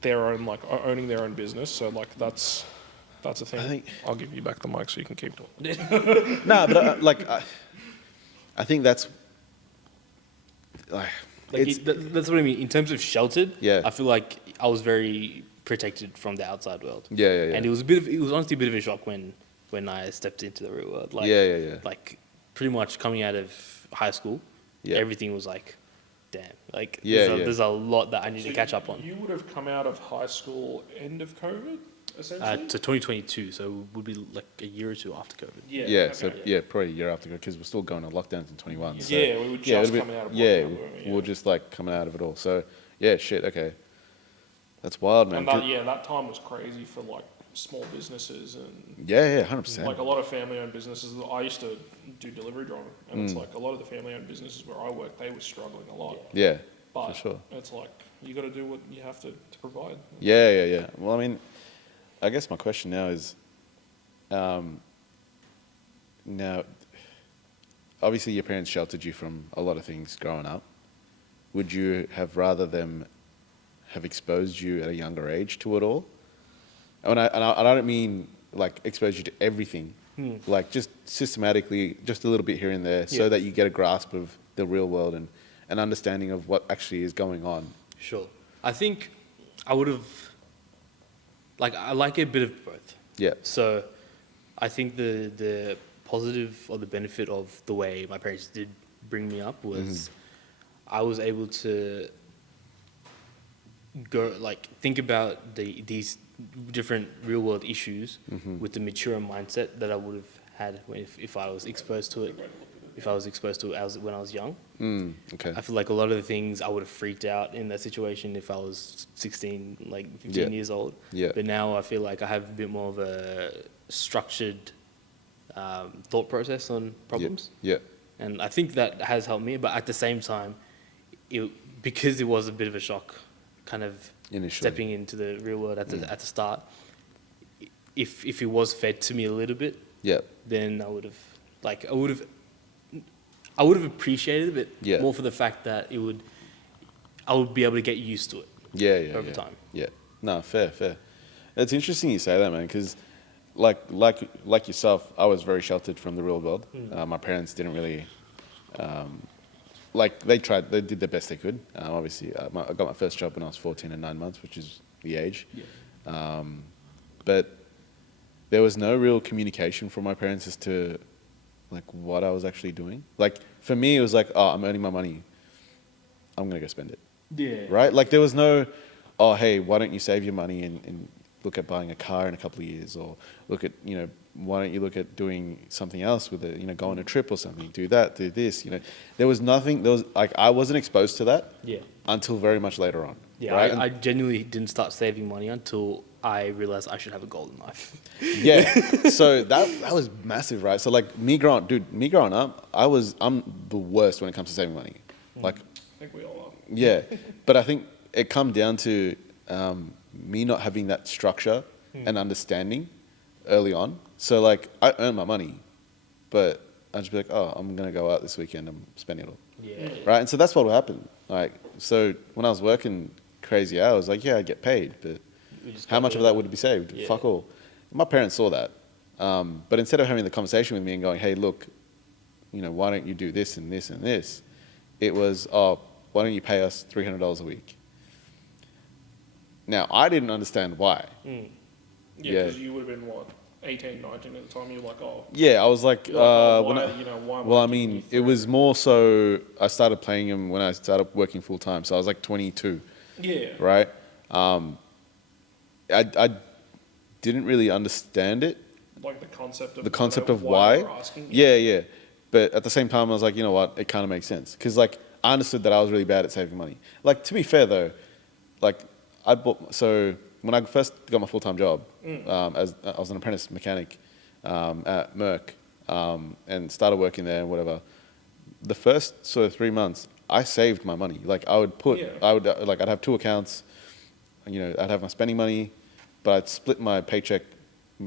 their own, like, owning their own business. So, like, that's a thing. I'll give you back the mic so you can keep talking. No, but I think that's Like it's that's what I mean. In terms of sheltered, Yeah. I feel like I was very protected from the outside world. yeah. And it was honestly a bit of a shock when I stepped into the real world. Like, Yeah. Like pretty much coming out of high school, Yeah. everything was like, damn. Like Yeah, there's a lot that I need to catch up on. You would have come out of high school end of COVID, essentially? To 2022, so it would be like a year or two after COVID. Yeah, so probably a year after, because we're still going on lockdowns in 21. So, Yeah, we were just it'd be- coming out of yeah, lockdown, weren't we? we're just like coming out of it all. So yeah, shit, okay, that's wild, man. And that time was crazy for like small businesses and Yeah, 100%. like a lot of family-owned businesses. I used to do delivery driving, and it's like a lot of the family-owned businesses where I work, they were struggling a lot. Yeah, But for sure. it's like you got to do what you have to provide. Yeah. Well, I mean, I guess my question now is, now, obviously your parents sheltered you from a lot of things growing up. Would you have rather them have exposed you at a younger age to it all? And I don't mean like expose you to everything, like just systematically, just a little bit here and there, so Yeah. that you get a grasp of the real world and an understanding of what actually is going on. Sure. I think I would have, like, I like a bit of both. Yeah. So I think the positive or the benefit of the way my parents did bring me up was I was able to go, like, think about these different real world issues with the mature mindset that I would have had if I was exposed to it. If I was exposed to it when I was young. Okay. I feel like a lot of the things I would have freaked out in that situation if I was 16, like 15 years old. Yeah. But now I feel like I have a bit more of a structured thought process on problems. Yeah. And I think that has helped me. But at the same time, because it was a bit of a shock, kind of Initially. stepping into the real world at the start, if it was fed to me a little bit, Yeah. then I would have appreciated it, but Yeah. more for the fact that I would be able to get used to it. Yeah. Over time. Yeah. No, fair. It's interesting you say that, man, because like yourself, I was very sheltered from the real world. My parents didn't really, they did the best they could. Obviously, I got my first job when I was 14 and 9 months, which is the age. Yeah. But there was no real communication from my parents as to like what I was actually doing. Like for me, it was like, oh, I'm earning my money, I'm gonna go spend it. Yeah. Right? Like there was no, oh, hey, why don't you save your money and look at buying a car in a couple of years, or look at, why don't you look at doing something else with it, go on a trip or something, do that, do this, There was nothing, I wasn't exposed to that Yeah. until very much later on. Yeah. Right? I genuinely didn't start saving money until I realized I should have a golden knife. Yeah. So that was massive, right? So like me growing up, I'm the worst when it comes to saving money. Like, I think we all are. yeah. But I think it come down to me not having that structure and understanding early on. So like I earn my money, but I'd just be like, oh, I'm gonna go out this weekend, I'm spending it all. Yeah. Right? And so that's what will happen. Like, so when I was working crazy hours, like, yeah, I get paid, but how much of that would be saved? Yeah. Fuck all. My parents saw that. But instead of having the conversation with me and going, hey, look, why don't you do this and this and this? It was, oh, why don't you pay us $300 a week? Now, I didn't understand why. Yeah, Yeah. because you would have been, 18, 19 at the time? You're like, oh. Yeah, I was like, why, when why am well, I giving you mean, it was more so I started paying him when I started working full time. So I was like 22, Yeah. right? I didn't really understand it, Like the concept of why. they were asking. Yeah. But at the same time, I was like, you know what? It kind of makes sense. Because, like, I understood that I was really bad at saving money. Like, to be fair, though, like, so when I first got my full-time job, as I was an apprentice mechanic at Merck, and started working there and whatever, the first sort of 3 months, I saved my money. Like, I'd have two accounts, I'd have my spending money, but I'd split my paycheck.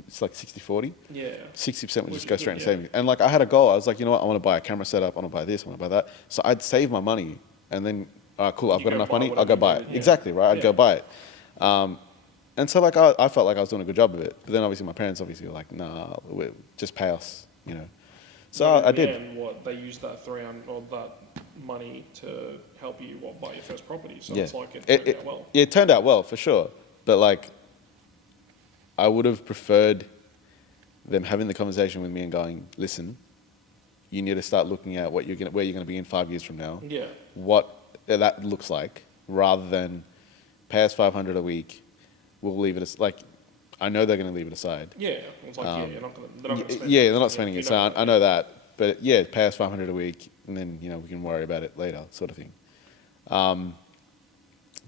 It's like 60-40. Yeah. 60% would Which just go is straight good, into savings. And like I had a goal. I was like, you know what? I want to buy a camera setup. I want to buy this. I want to buy that. So I'd save my money and then, cool. I've got enough money. I'll go buy it. Yeah. Exactly, right? I'd go buy it. And so like I felt like I was doing a good job of it. But then obviously my parents obviously were like, nah, just pay us, So I did. And they used that 300 or that money to help you buy your first property. So Yeah. it's like it turned out well. It turned out well for sure. But like, I would have preferred them having the conversation with me and going, listen, you need to start looking at where you're going to be in 5 years from now. Yeah. What that looks like, rather than pay us $500 a week. We'll leave it like, I know they're going to leave it aside. Yeah. It's like, they're not going to spend it. Yeah, they're not spending You it. So I know that. But yeah, pay us $500 a week, and then we can worry about it later, sort of thing.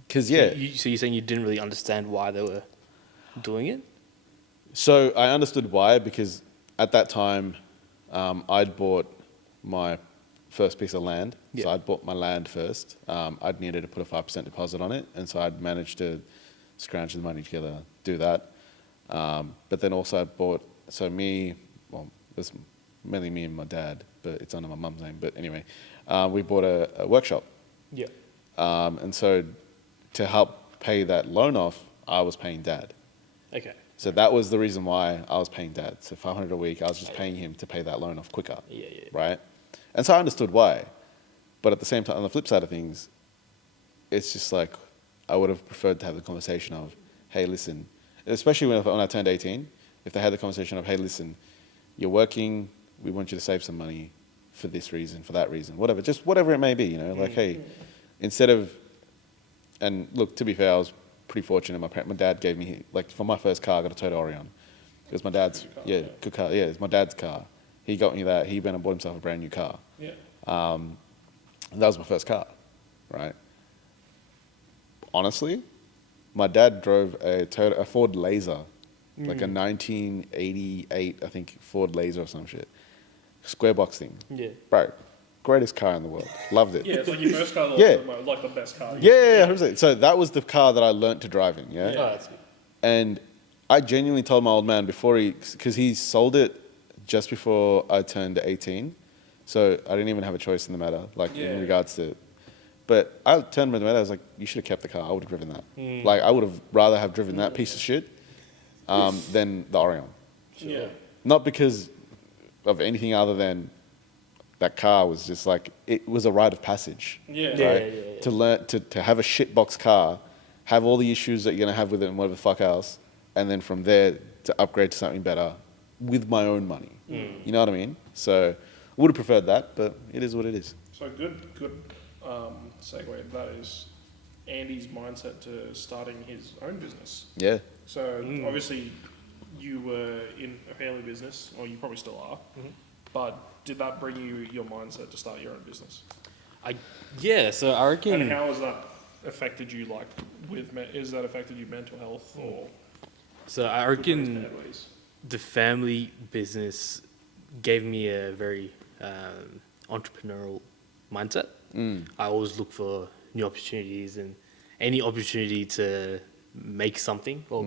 Because yeah. So you're saying you didn't really understand why they were doing it? So I understood why, because at that time, I'd bought my first piece of land. Yeah. So I'd bought my land first. I'd needed to put a 5% deposit on it, and so I'd managed to scrounge the money together, do that. But then also I bought, it was mainly me and my dad, but it's under my mum's name. But anyway, we bought a workshop. Yeah. And so to help pay that loan off, I was paying dad. Okay. So that was the reason why I was paying dad. So $500 a week, I was just paying him to pay that loan off quicker. Yeah. Right? And so I understood why. But at the same time, on the flip side of things, it's just like, I would have preferred to have the conversation of, hey, listen, especially when I turned 18, if they had the conversation of, hey, listen, you're working, we want you to save some money for this reason, for that reason, whatever, just whatever it may be, like, hey, instead of, and look, to be fair, I was pretty fortunate. My dad gave me, like, for my first car, I got a Toyota Orion. It was my dad's, good car, it's my dad's car. He got me that, he went and bought himself a brand new car. Yeah. And that was my first car, right? Honestly, my dad drove a Ford Laser, like a 1988, I think, Ford Laser or some shit. Square box thing. Yeah. Bro, greatest car in the world. Loved it. Yeah, it's like your first car, like the best car. Yeah, 100%. So that was the car that I learnt to drive in, yeah? Oh, that's good. And I genuinely told my old man because he sold it just before I turned 18. So I didn't even have a choice in the matter, in regards to. But I turned to him and I was like, you should have kept the car. I would have driven that. Like, I would have rather have driven that piece of shit than the Orion. Sure. Yeah. Not because of anything other than that car was just like, it was a rite of passage. Yeah. Right? Yeah. To learn, to have a shitbox car, have all the issues that you're going to have with it and whatever the fuck else, and then from there to upgrade to something better with my own money. You know what I mean? So would have preferred that, but it is what it is. So good segue. That is Andy's mindset to starting his own business. Yeah. So obviously you were in a family business, or you probably still are, but did that bring you your mindset to start your own business? So I reckon. And how has that affected you, is that affected your mental health or? So I reckon the family business gave me a very entrepreneurial mindset. I always look for new opportunities and any opportunity to make something or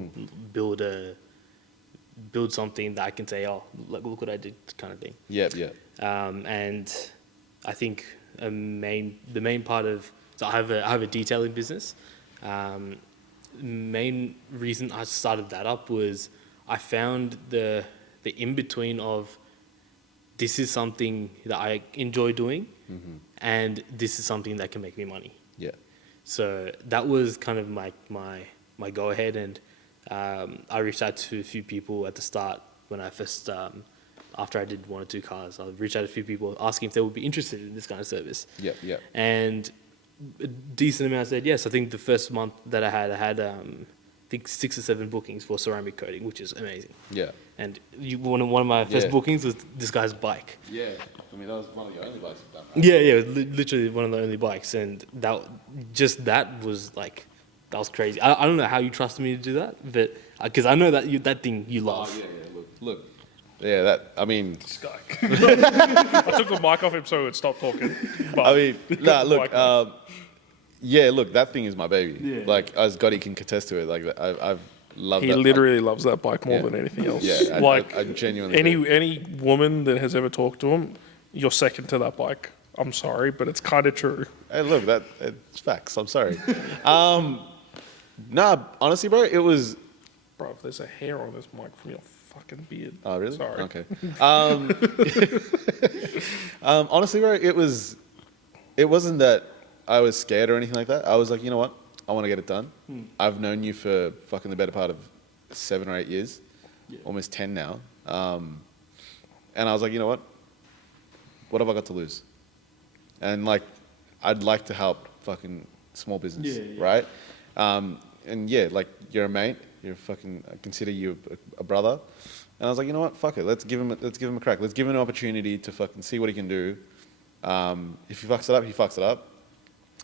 build something that I can say, oh, look what I did, kind of thing. Yeah. And I think the main part of, so I have a detailing business, Main reason I started that up was I found the in between of this is something that I enjoy doing, and this is something that can make me money. Yeah. So that was kind of my go ahead, and I reached out to a few people at the start when I first after I did 1 or 2 cars. I reached out to a few people asking if they would be interested in this kind of service. Yeah. Yeah. And a decent amount said yes. I think the first month that I had I think 6 or 7 bookings for ceramic coating, which is amazing. Yeah. And one of my first bookings was this guy's bike. Yeah. I mean, that was one of your only bikes you've done. Right? Yeah, literally one of the only bikes, and that was like, that was crazy. I don't know how you trusted me to do that, but because I know that that thing you love. Oh, yeah. Look. Yeah, that, I mean... This guy. I took the mic off him so he would stop talking. But I mean, look, that thing is my baby. Yeah. Like, as Gotti can contest to it, like, I've loved that. he literally loves that bike more than anything else. Yeah, like, I genuinely do. any woman that has ever talked to him, you're second to that bike. I'm sorry, but it's kind of true. Hey, look, it's facts. I'm sorry. Nah, honestly, bro, it was... Bro, there's a hair on this mic from your fucking beard. Oh, really? Sorry. Okay. Honestly, bro, it wasn't that I was scared or anything like that. I was like, you know what? I want to get it done. I've known you for fucking the better part of 7 or 8 years, almost 10 now. And I was like, you know what have I got to lose? And like, I'd like to help fucking small business, right? And yeah, like, you're a mate. You're fucking, I consider you a brother. And I was like, you know what? Fuck it. Let's give him a crack. Let's give him an opportunity to fucking see what he can do. If he fucks it up, he fucks it up.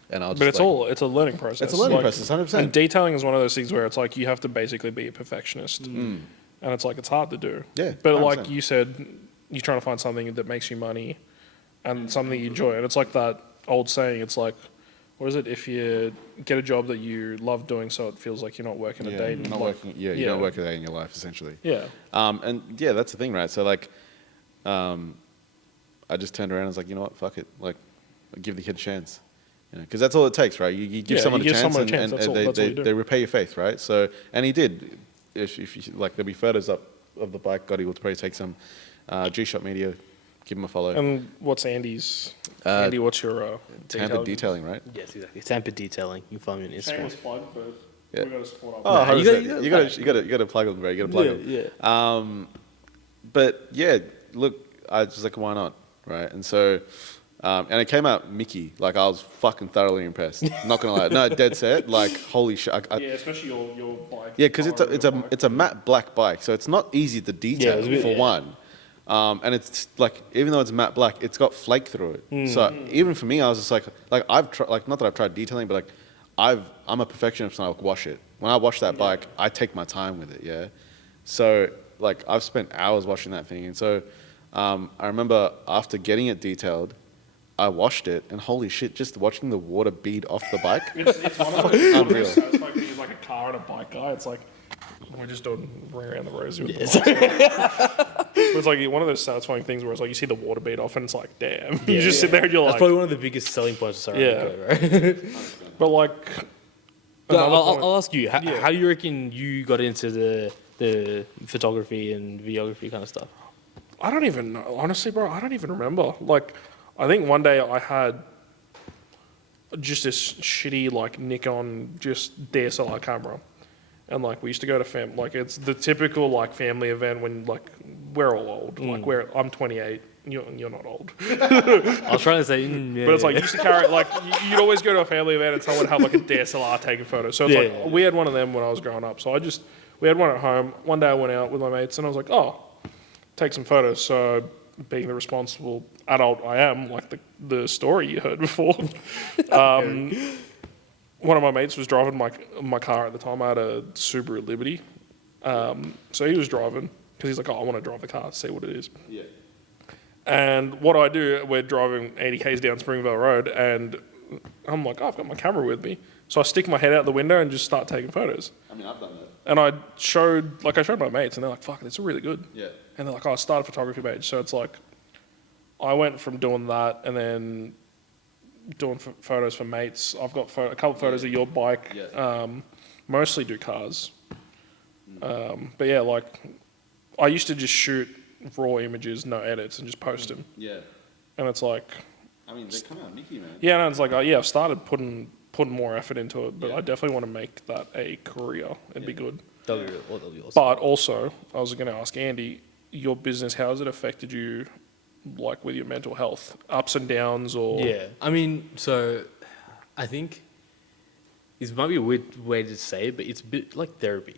And I'll just, But it's a learning process. It's a learning process, 100%. And detailing is one of those things where it's like you have to basically be a perfectionist. And it's like, it's hard to do. Yeah, But 100%. like you said, you're trying to find something that makes you money and something that you enjoy. And it's like that old saying, it's like, what is it? If you get a job that you love doing, so it feels like you're not working a day. You're not working. Yeah, you don't work a day in your life, essentially. Yeah. And yeah, that's the thing, right? So like, I just turned around and was like, you know what? Fuck it. Like, give the kid a chance. Because that's all it takes, right? You give someone a chance, and they repay your faith, right? So, and he did. If you like, there'll be photos up of the bike. Gotti will probably take some. G-Shot Media, give him a follow. And what's Andy's? Andy, what's your Tampa Detailing, right? Yes, exactly. Tampa Detailing. You can find me on Instagram. Shameless plug, but Yeah. we got to support Oh, up. you got to plug them, bro. You got to plug them. Yeah. But yeah, look, I was just like, why not, right? And so, and it came out Mickey. Like, I was fucking thoroughly impressed. Not gonna lie, no, dead set. Like, holy shit. Yeah, especially your bike. Yeah, because it's a matte black bike, so it's not easy to detail for one. And it's like, even though it's matte black, it's got flake through it. So even for me, I was just like I've tried, like, not that I've tried detailing, but like I'm a perfectionist and I'll wash it. When I wash that bike, I take my time with it. Yeah. So like, I've spent hours washing that thing, and so I remember after getting it detailed, I washed it, and holy shit, just watching the water bead off the bike. It's one of those unreal. It's like he's like a car and a bike guy. It's like, we're just doing ring around the rosy with the bike. It's like one of those satisfying things where it's like you see the water bead off and it's like, damn. You just sit there and you're That's like... probably one of the biggest selling points of Ceramico, right? But like... I'll ask you, how do you reckon you got into the photography and videography kind of stuff? I don't even know. Honestly, bro, I don't even remember. Like, I think one day I had just this shitty, like, Nikon, just DSLR camera. And, like, we used to go to like, it's the typical, like, family event when, like, we're all old. Like, I'm 28. You're not old. I was trying to say, but it's like, you used to carry, like, you'd always go to a family event and someone would have, like, a DSLR taking photos. So it's like, we had one of them when I was growing up. So we had one at home. One day I went out with my mates and I was like, oh, take some photos. So being the responsible adult I am, like the story you heard before, one of my mates was driving my car at the time. I had a Subaru Liberty. So he was driving because he's like, oh, I want to drive the car, see what it is. Yeah. And what I do, we're driving 80 k's down Springvale Road, and I'm like, oh, I've got my camera with me. So I stick my head out the window and just start taking photos. I mean, I've done that. And I showed my mates, and they're like, fuck, that's really good. Yeah. And they're like, oh, I started a photography page. So it's like, I went from doing that, and then doing photos for mates. I've got a couple photos of your bike. Yeah. Mostly do cars. But yeah, like I used to just shoot raw images, no edits, and just post them. Yeah. And it's like, I mean, they come out Mickey, man. yeah, no, it's like, yeah, I've started putting more effort into it, but Yeah. I definitely want to make that a career. It'd be good. That'll be awesome. But also, I was going to ask Andy, your business, how has it affected you, like with your mental health, ups and downs, or Yeah, I mean, so I think this might be a weird way to say it, but it's a bit like therapy.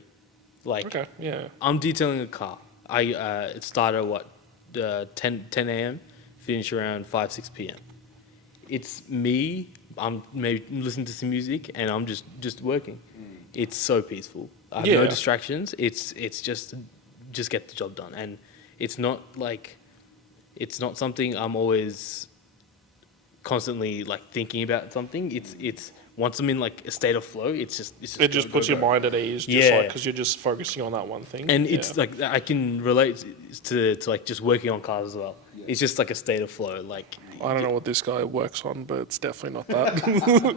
Like, Okay, yeah, I'm detailing a car. It started at 10 a.m., finish around 5-6 p.m. It's me. I'm maybe listening to some music, and I'm just working. It's so peaceful. I have no Yeah. distractions. It's just get the job done, and it's not something I'm always constantly like thinking about something. It's once I'm in like a state of flow, it just it puts your mind at ease, just Yeah. because you're just focusing on that one thing. and Yeah. it's like I can relate to like just working on cars as well. It's just like a state of flow. Like I don't know what this guy works on, but it's definitely not that.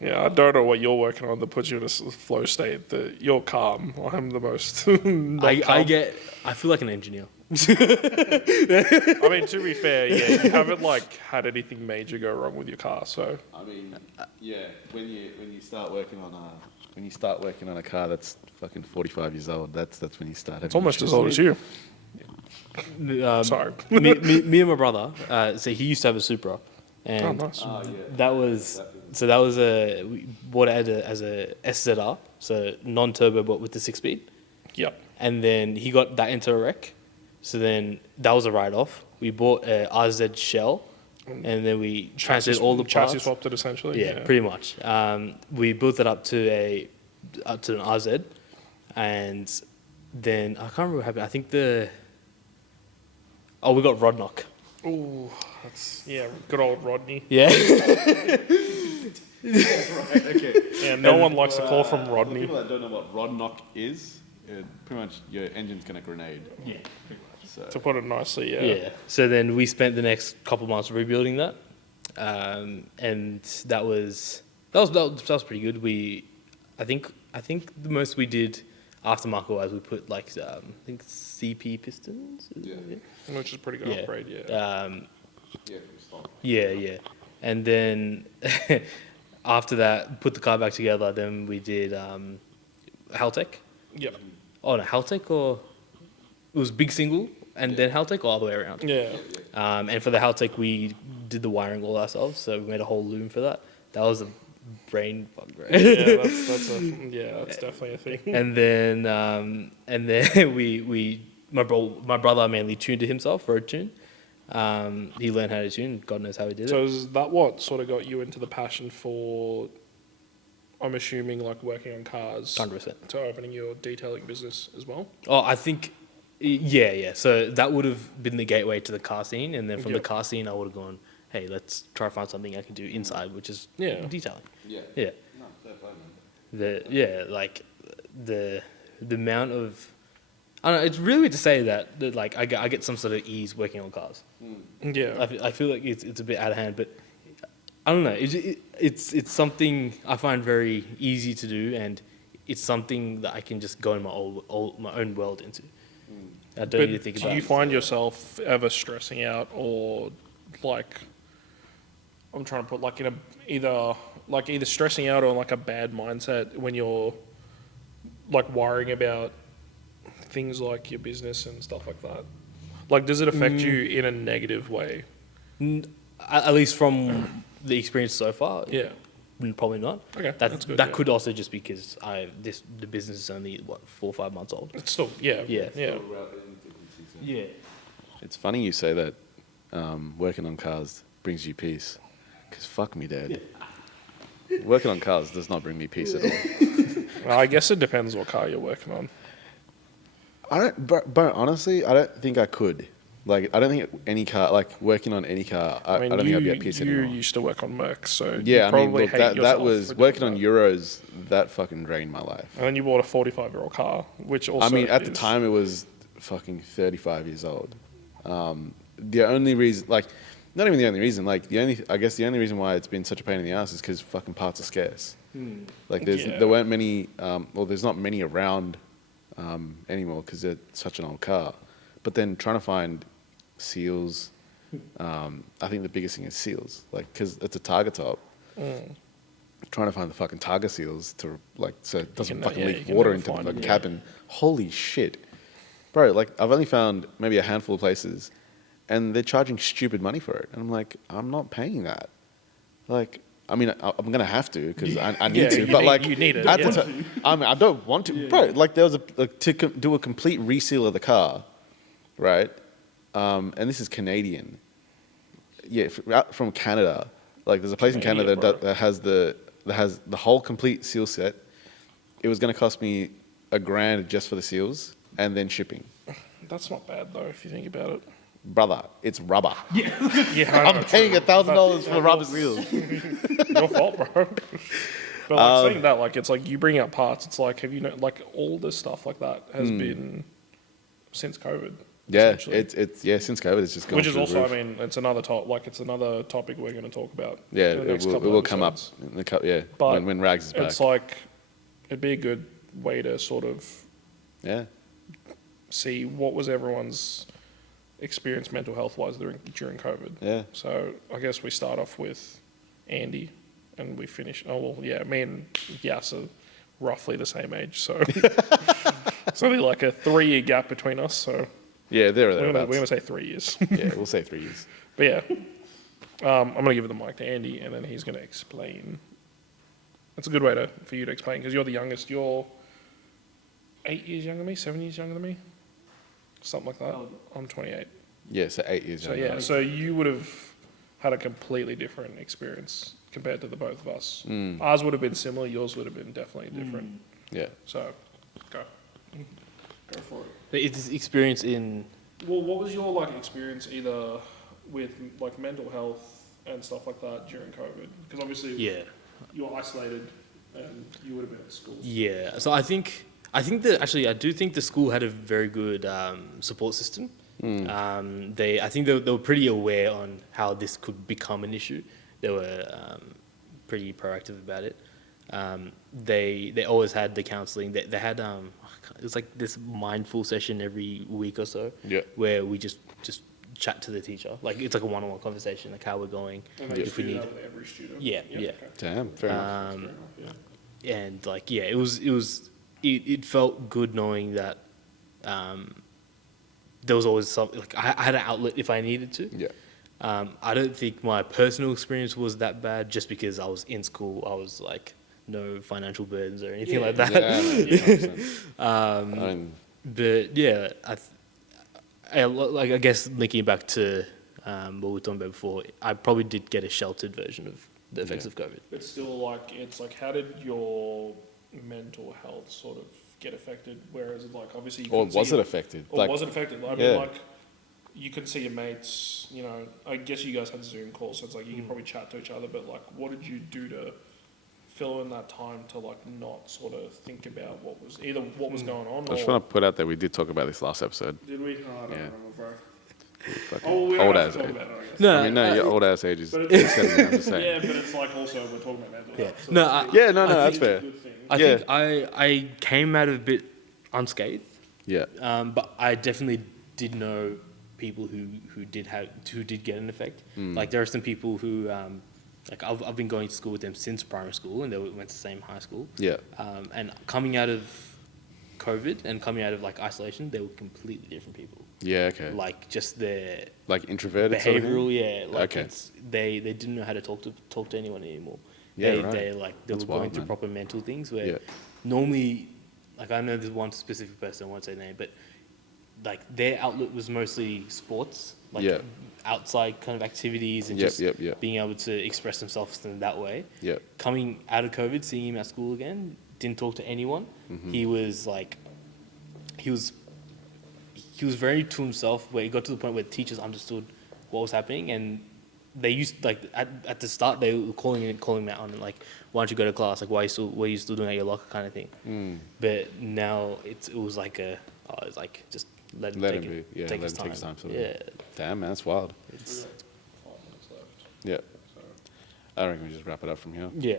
Yeah, I don't know what you're working on that puts you in a flow state. That you're calm. I'm the most. not I calm. I feel like an engineer. I mean, to be fair, yeah, you haven't like had anything major go wrong with your car, so I mean, yeah, when you start working on a car that's fucking 45 years old, that's when you start. it's almost as old as you. Sorry. me and my brother. So he used to have a Supra, Oh, and nice. that was we bought it as a SZR, so non-turbo but with the 6-speed. Yep. And then he got that into a wreck. So then that was a write-off. We bought a RZ shell, and then we transferred all the parts. chassis swapped it essentially. Yeah, pretty much. We built it up to an RZ, and then I can't remember what happened. I think we got rod knock. Ooh, that's good old Rodney. Yeah. Okay. Yeah, no one likes to call from For Rodney. people that don't know what rod knock is, pretty much your engine's gonna grenade. Yeah. So To put it nicely, yeah. Yeah. So then we spent the next couple months rebuilding that, and that was pretty good. I think the most we did aftermarket wise, we put like I think CP pistons. Yeah. Which is a pretty good Yeah. upgrade, yeah. yeah, from stock. Yeah, and then after that, put the car back together. Then we did Haltech. Yep. Oh no, Haltech, or it was big single and then Haltech, or all the way around. Yeah. And for the Haltech, we did the wiring all ourselves, so we made a whole loom for that. That was a brain fuck, right? Yeah, that's definitely a thing. And then my brother mainly tuned it himself, road tune. He learned how to tune. God knows how he did So it. is that what sort of got you into the passion for, I'm assuming, like working on cars 100%. to opening your detailing business as well? Oh, I think, yeah. So that would have been the gateway to the car scene, and then from the Yep. car scene, I would have gone, hey, let's try to find something I can do inside, which is Yeah. detailing. Yeah. Yeah. No, fair play, man. The amount of, I don't know, it's really weird to say that like I get some sort of ease working on cars. Yeah. I feel like it's a bit out of hand, but I don't know. It's something I find very easy to do, and it's something that I can just go in my own world into. I don't need to think Do about you it. find yourself ever stressing out, or like, I'm trying to put like in a either stressing out or like a bad mindset when you're like worrying about things like your business and stuff like that? Like, does it affect you in a negative way? At least from the experience so far, Yeah. probably not. Okay, That that's good, That yeah. could also just because the business is only 4 or 5 months old. It's still, yeah. Yeah. Yeah. Yeah. It's funny you say that working on cars brings you peace. Because fuck me, Dad. Working on cars does not bring me peace at all. Well, I guess it depends what car you're working on. But honestly, I don't think I could. Like, I don't think any car, like working on any car, I don't think I'd be at peace you anymore. used to work on Mercs, so Yeah, you I mean, probably look, hate that yourself was for doing working on that. Euros. That fucking drained my life. And then you bought a 45-year-old car, which also I mean, at the is- time, it was fucking 35 years old. The only reason, like, not even the only reason. Like I guess the only reason why it's been such a pain in the ass is because fucking parts are scarce. Like there weren't many. Well, there's not many around anymore because they're such an old car. But then trying to find seals, I think the biggest thing is seals. Like because it's a Targa top. Trying to find the fucking Targa seals to like so it doesn't fucking leak water into the fucking cabin. Holy shit, bro! Like I've only found maybe a handful of places, and they're charging stupid money for it, and I'm like, I'm not paying that. Like, I mean, I'm gonna have to because I need to, but like, you need it. at the time, I mean, I don't want to, bro. Like there was do a complete reseal of the car, right? And this is Canadian. Yeah, from Canada. Like there's a place in Canada that has the whole complete seal set. It was going to cost me $1,000 just for the seals and then shipping. That's not bad though, if you think about it. Brother, it's rubber. Yeah, I'm paying $1,000 for rubber seals. Your fault, bro. But like saying that, like it's like you bring out parts. It's like like all this stuff like that has been since COVID. Yeah, it's since COVID, it's just gone. Which is through also, the roof. I mean, it's another topic we're going to talk about. Yeah, in the next it couple will of come up. episodes. But when Rags is back. It's like it'd be a good way to sort of see what was everyone's experience mental health wise during COVID. Yeah. So I guess we start off with Andy, and we finish. Oh well, yeah. Me and Yas are roughly the same age, so it's only like a 3-year gap between us. So. Yeah, We're going to say 3 years. Yeah, we'll say 3 years. But yeah, I'm going to give the mic to Andy, and then he's going to explain. That's a good way for you to explain, because you're the youngest. You're 8 years younger than me, 7 years younger than me, something like that. I'm 28. Yeah, so 8 years So younger. yeah, so you would have had a completely different experience compared to the both of us. Ours would have been similar. Yours would have been definitely different. Yeah. So go for it. It's experience in. Well, what was your like experience either with like mental health and stuff like that during COVID? Because obviously, you were isolated and you would have been at school. Yeah, so I do think the school had a very good support system. I think they were pretty aware on how this could become an issue. They were pretty proactive about it. They always had the counselling. They had it was like this mindful session every week or so, where we just chat to the teacher. Like it's like a one-on-one conversation, like how we're going, And if we need. with every student. Yeah. Okay. Damn, fair enough. And like it felt good knowing that there was always something. Like I had an outlet if I needed to. Yeah. I don't think my personal experience was that bad, just because I was in school. I was like no financial burdens or anything like that. I mean, But yeah, I guess linking back to what we were talking about before, I probably did get a sheltered version of the effects of COVID. It's still like how did your mental health sort of get affected? Whereas like obviously, or was it affected? Or was it affected? I mean, Yeah. like you could see your mates. You know, I guess you guys had Zoom calls, so it's like you can probably chat to each other. But like, what did you do to fill in that time to like not sort of think about what was going on? I just want to put out that we did talk about this last episode. Did we? Oh, I don't remember, bro. Fucking We don't old have ass to talk age. about it, I guess. No, I mean, no, your old ass age is But it's- upsetting me, I'm just saying. Yeah, but it's like also we're talking about mental health. So No, it's Yeah, no, I that's think- fair. a good thing. I Yeah. think I came out of it a bit unscathed, Yeah. but I definitely did know people who did get an effect. Like there are some people who like I've been going to school with them since primary school, and they went to the same high school. Yeah. And coming out of COVID and coming out of like isolation, they were completely different people. Yeah, okay. Like just their Like introverted sort of thing? behavioral, like Okay. they didn't know how to talk to anyone anymore. Yeah, they right. they That's were going wild, through man. proper mental things where Yeah. normally, like I know there's one specific person, I won't say their name, but like their outlet was mostly sports, like Yeah. outside kind of activities and Yep, just yep. being able to express themselves in that way. Yeah. Coming out of COVID, seeing him at school again, didn't talk to anyone. Mm-hmm. He was like, he was very to himself, where it got to the point where teachers understood what was happening, and they used like at the start they were calling him out on like, why don't you go to class, like why are you still doing at your locker kind of thing. But now it was like it's like just let him take his time. Take his time sort of. Yeah. Damn, man, that's wild. Yeah. I reckon we just wrap it up from here. Yeah.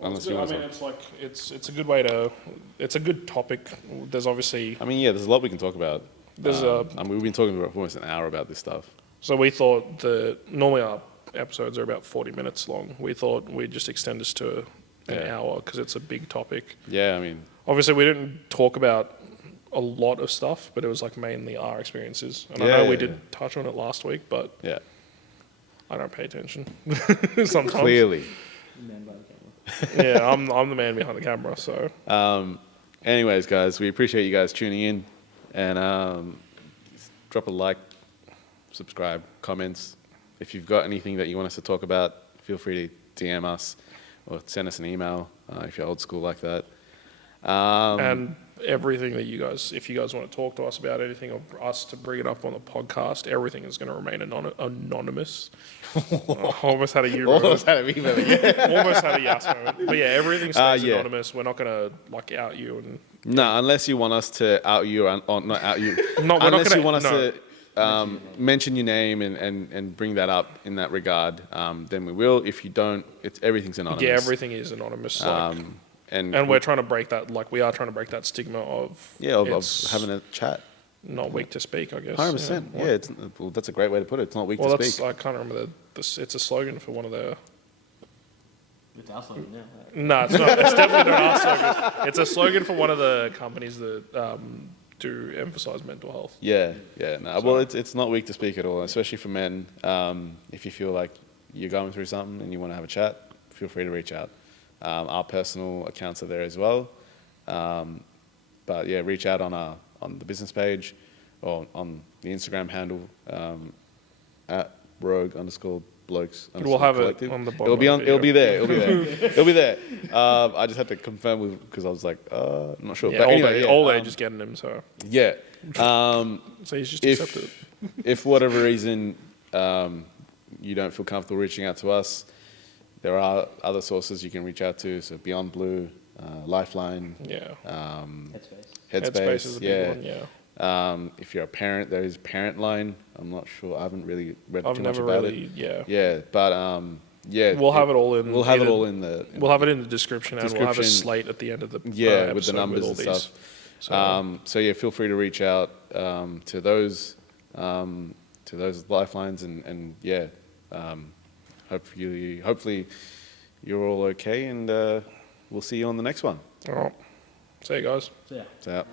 Unless I you want mean, to. it's like it's a good way to. It's a good topic. There's obviously I mean, yeah, there's a lot we can talk about. there's I mean, we've been talking for almost an hour about this stuff. so we thought that normally our episodes are about 40 minutes long. We thought we'd just extend this to an Yeah. hour because it's a big topic. Yeah, I mean, Obviously, we didn't talk about a lot of stuff, but it was like mainly our experiences. And I Yeah, know we yeah, did touch on it last week, but yeah, I don't pay attention sometimes. clearly. Man by the camera. Yeah, I'm the man behind the camera, so. Anyways, guys, we appreciate you guys tuning in, and drop a like, subscribe, comments. If you've got anything that you want us to talk about, feel free to DM us or send us an email if you're old school like that. And everything that you guys, if you guys want to talk to us about anything or us to bring it up on the podcast, everything is going to remain anonymous. Almost had a you moment. Almost had a email. Yeah. Almost had a yes moment. But yeah, everything stays yeah. anonymous. We're not going to like out you and. No, unless you want us to out you or not out you. No, we're unless not gonna, you want us no. to mention your name and bring that up in that regard, then we will. If you don't, everything's anonymous. Yeah, everything is anonymous. Like, and we're trying to break that. Like we are trying to break that stigma of. yeah, of it's having a chat. Not weak to speak, I guess. 100%. Yeah, well, that's a great way to put it. It's not weak Well, to that's speak. I can't remember it's a slogan for one of the. It's our slogan now. No, it's not. It's definitely not our slogan. It's a slogan for one of the companies that do emphasize mental health. Yeah, yeah. No, well, it's not weak to speak at all, especially for men. If you feel like you're going through something and you want to have a chat, feel free to reach out. Our personal accounts are there as well. But yeah, reach out on the business page or on the Instagram handle at rogue_blokes. We'll have collective. it on the bottom. It'll be of on. the It'll be video. there. It'll be there. It'll be there. I just had to confirm because I was like, I'm not sure. Yeah, but all anyway, day, yeah, all day just getting him. So yeah. so he's just accepted. If for whatever reason you don't feel comfortable reaching out to us, there are other sources you can reach out to. So Beyond Blue, Lifeline, Yeah. Headspace. is a big yeah. one. Yeah. If you're a parent, there is Parent Line. I'm not sure. I haven't really read I've too much never about really. it. Yeah. Yeah, but yeah, We'll have it all in. We'll have it either- all in the. We'll have it in the description, and we'll have a Description. slate at the end of the with the episode numbers all and these. stuff. So, So yeah, feel free to reach out to those lifelines, and yeah, hopefully you're all okay, and we'll see you on the next one. all right. See you guys. So yeah. So.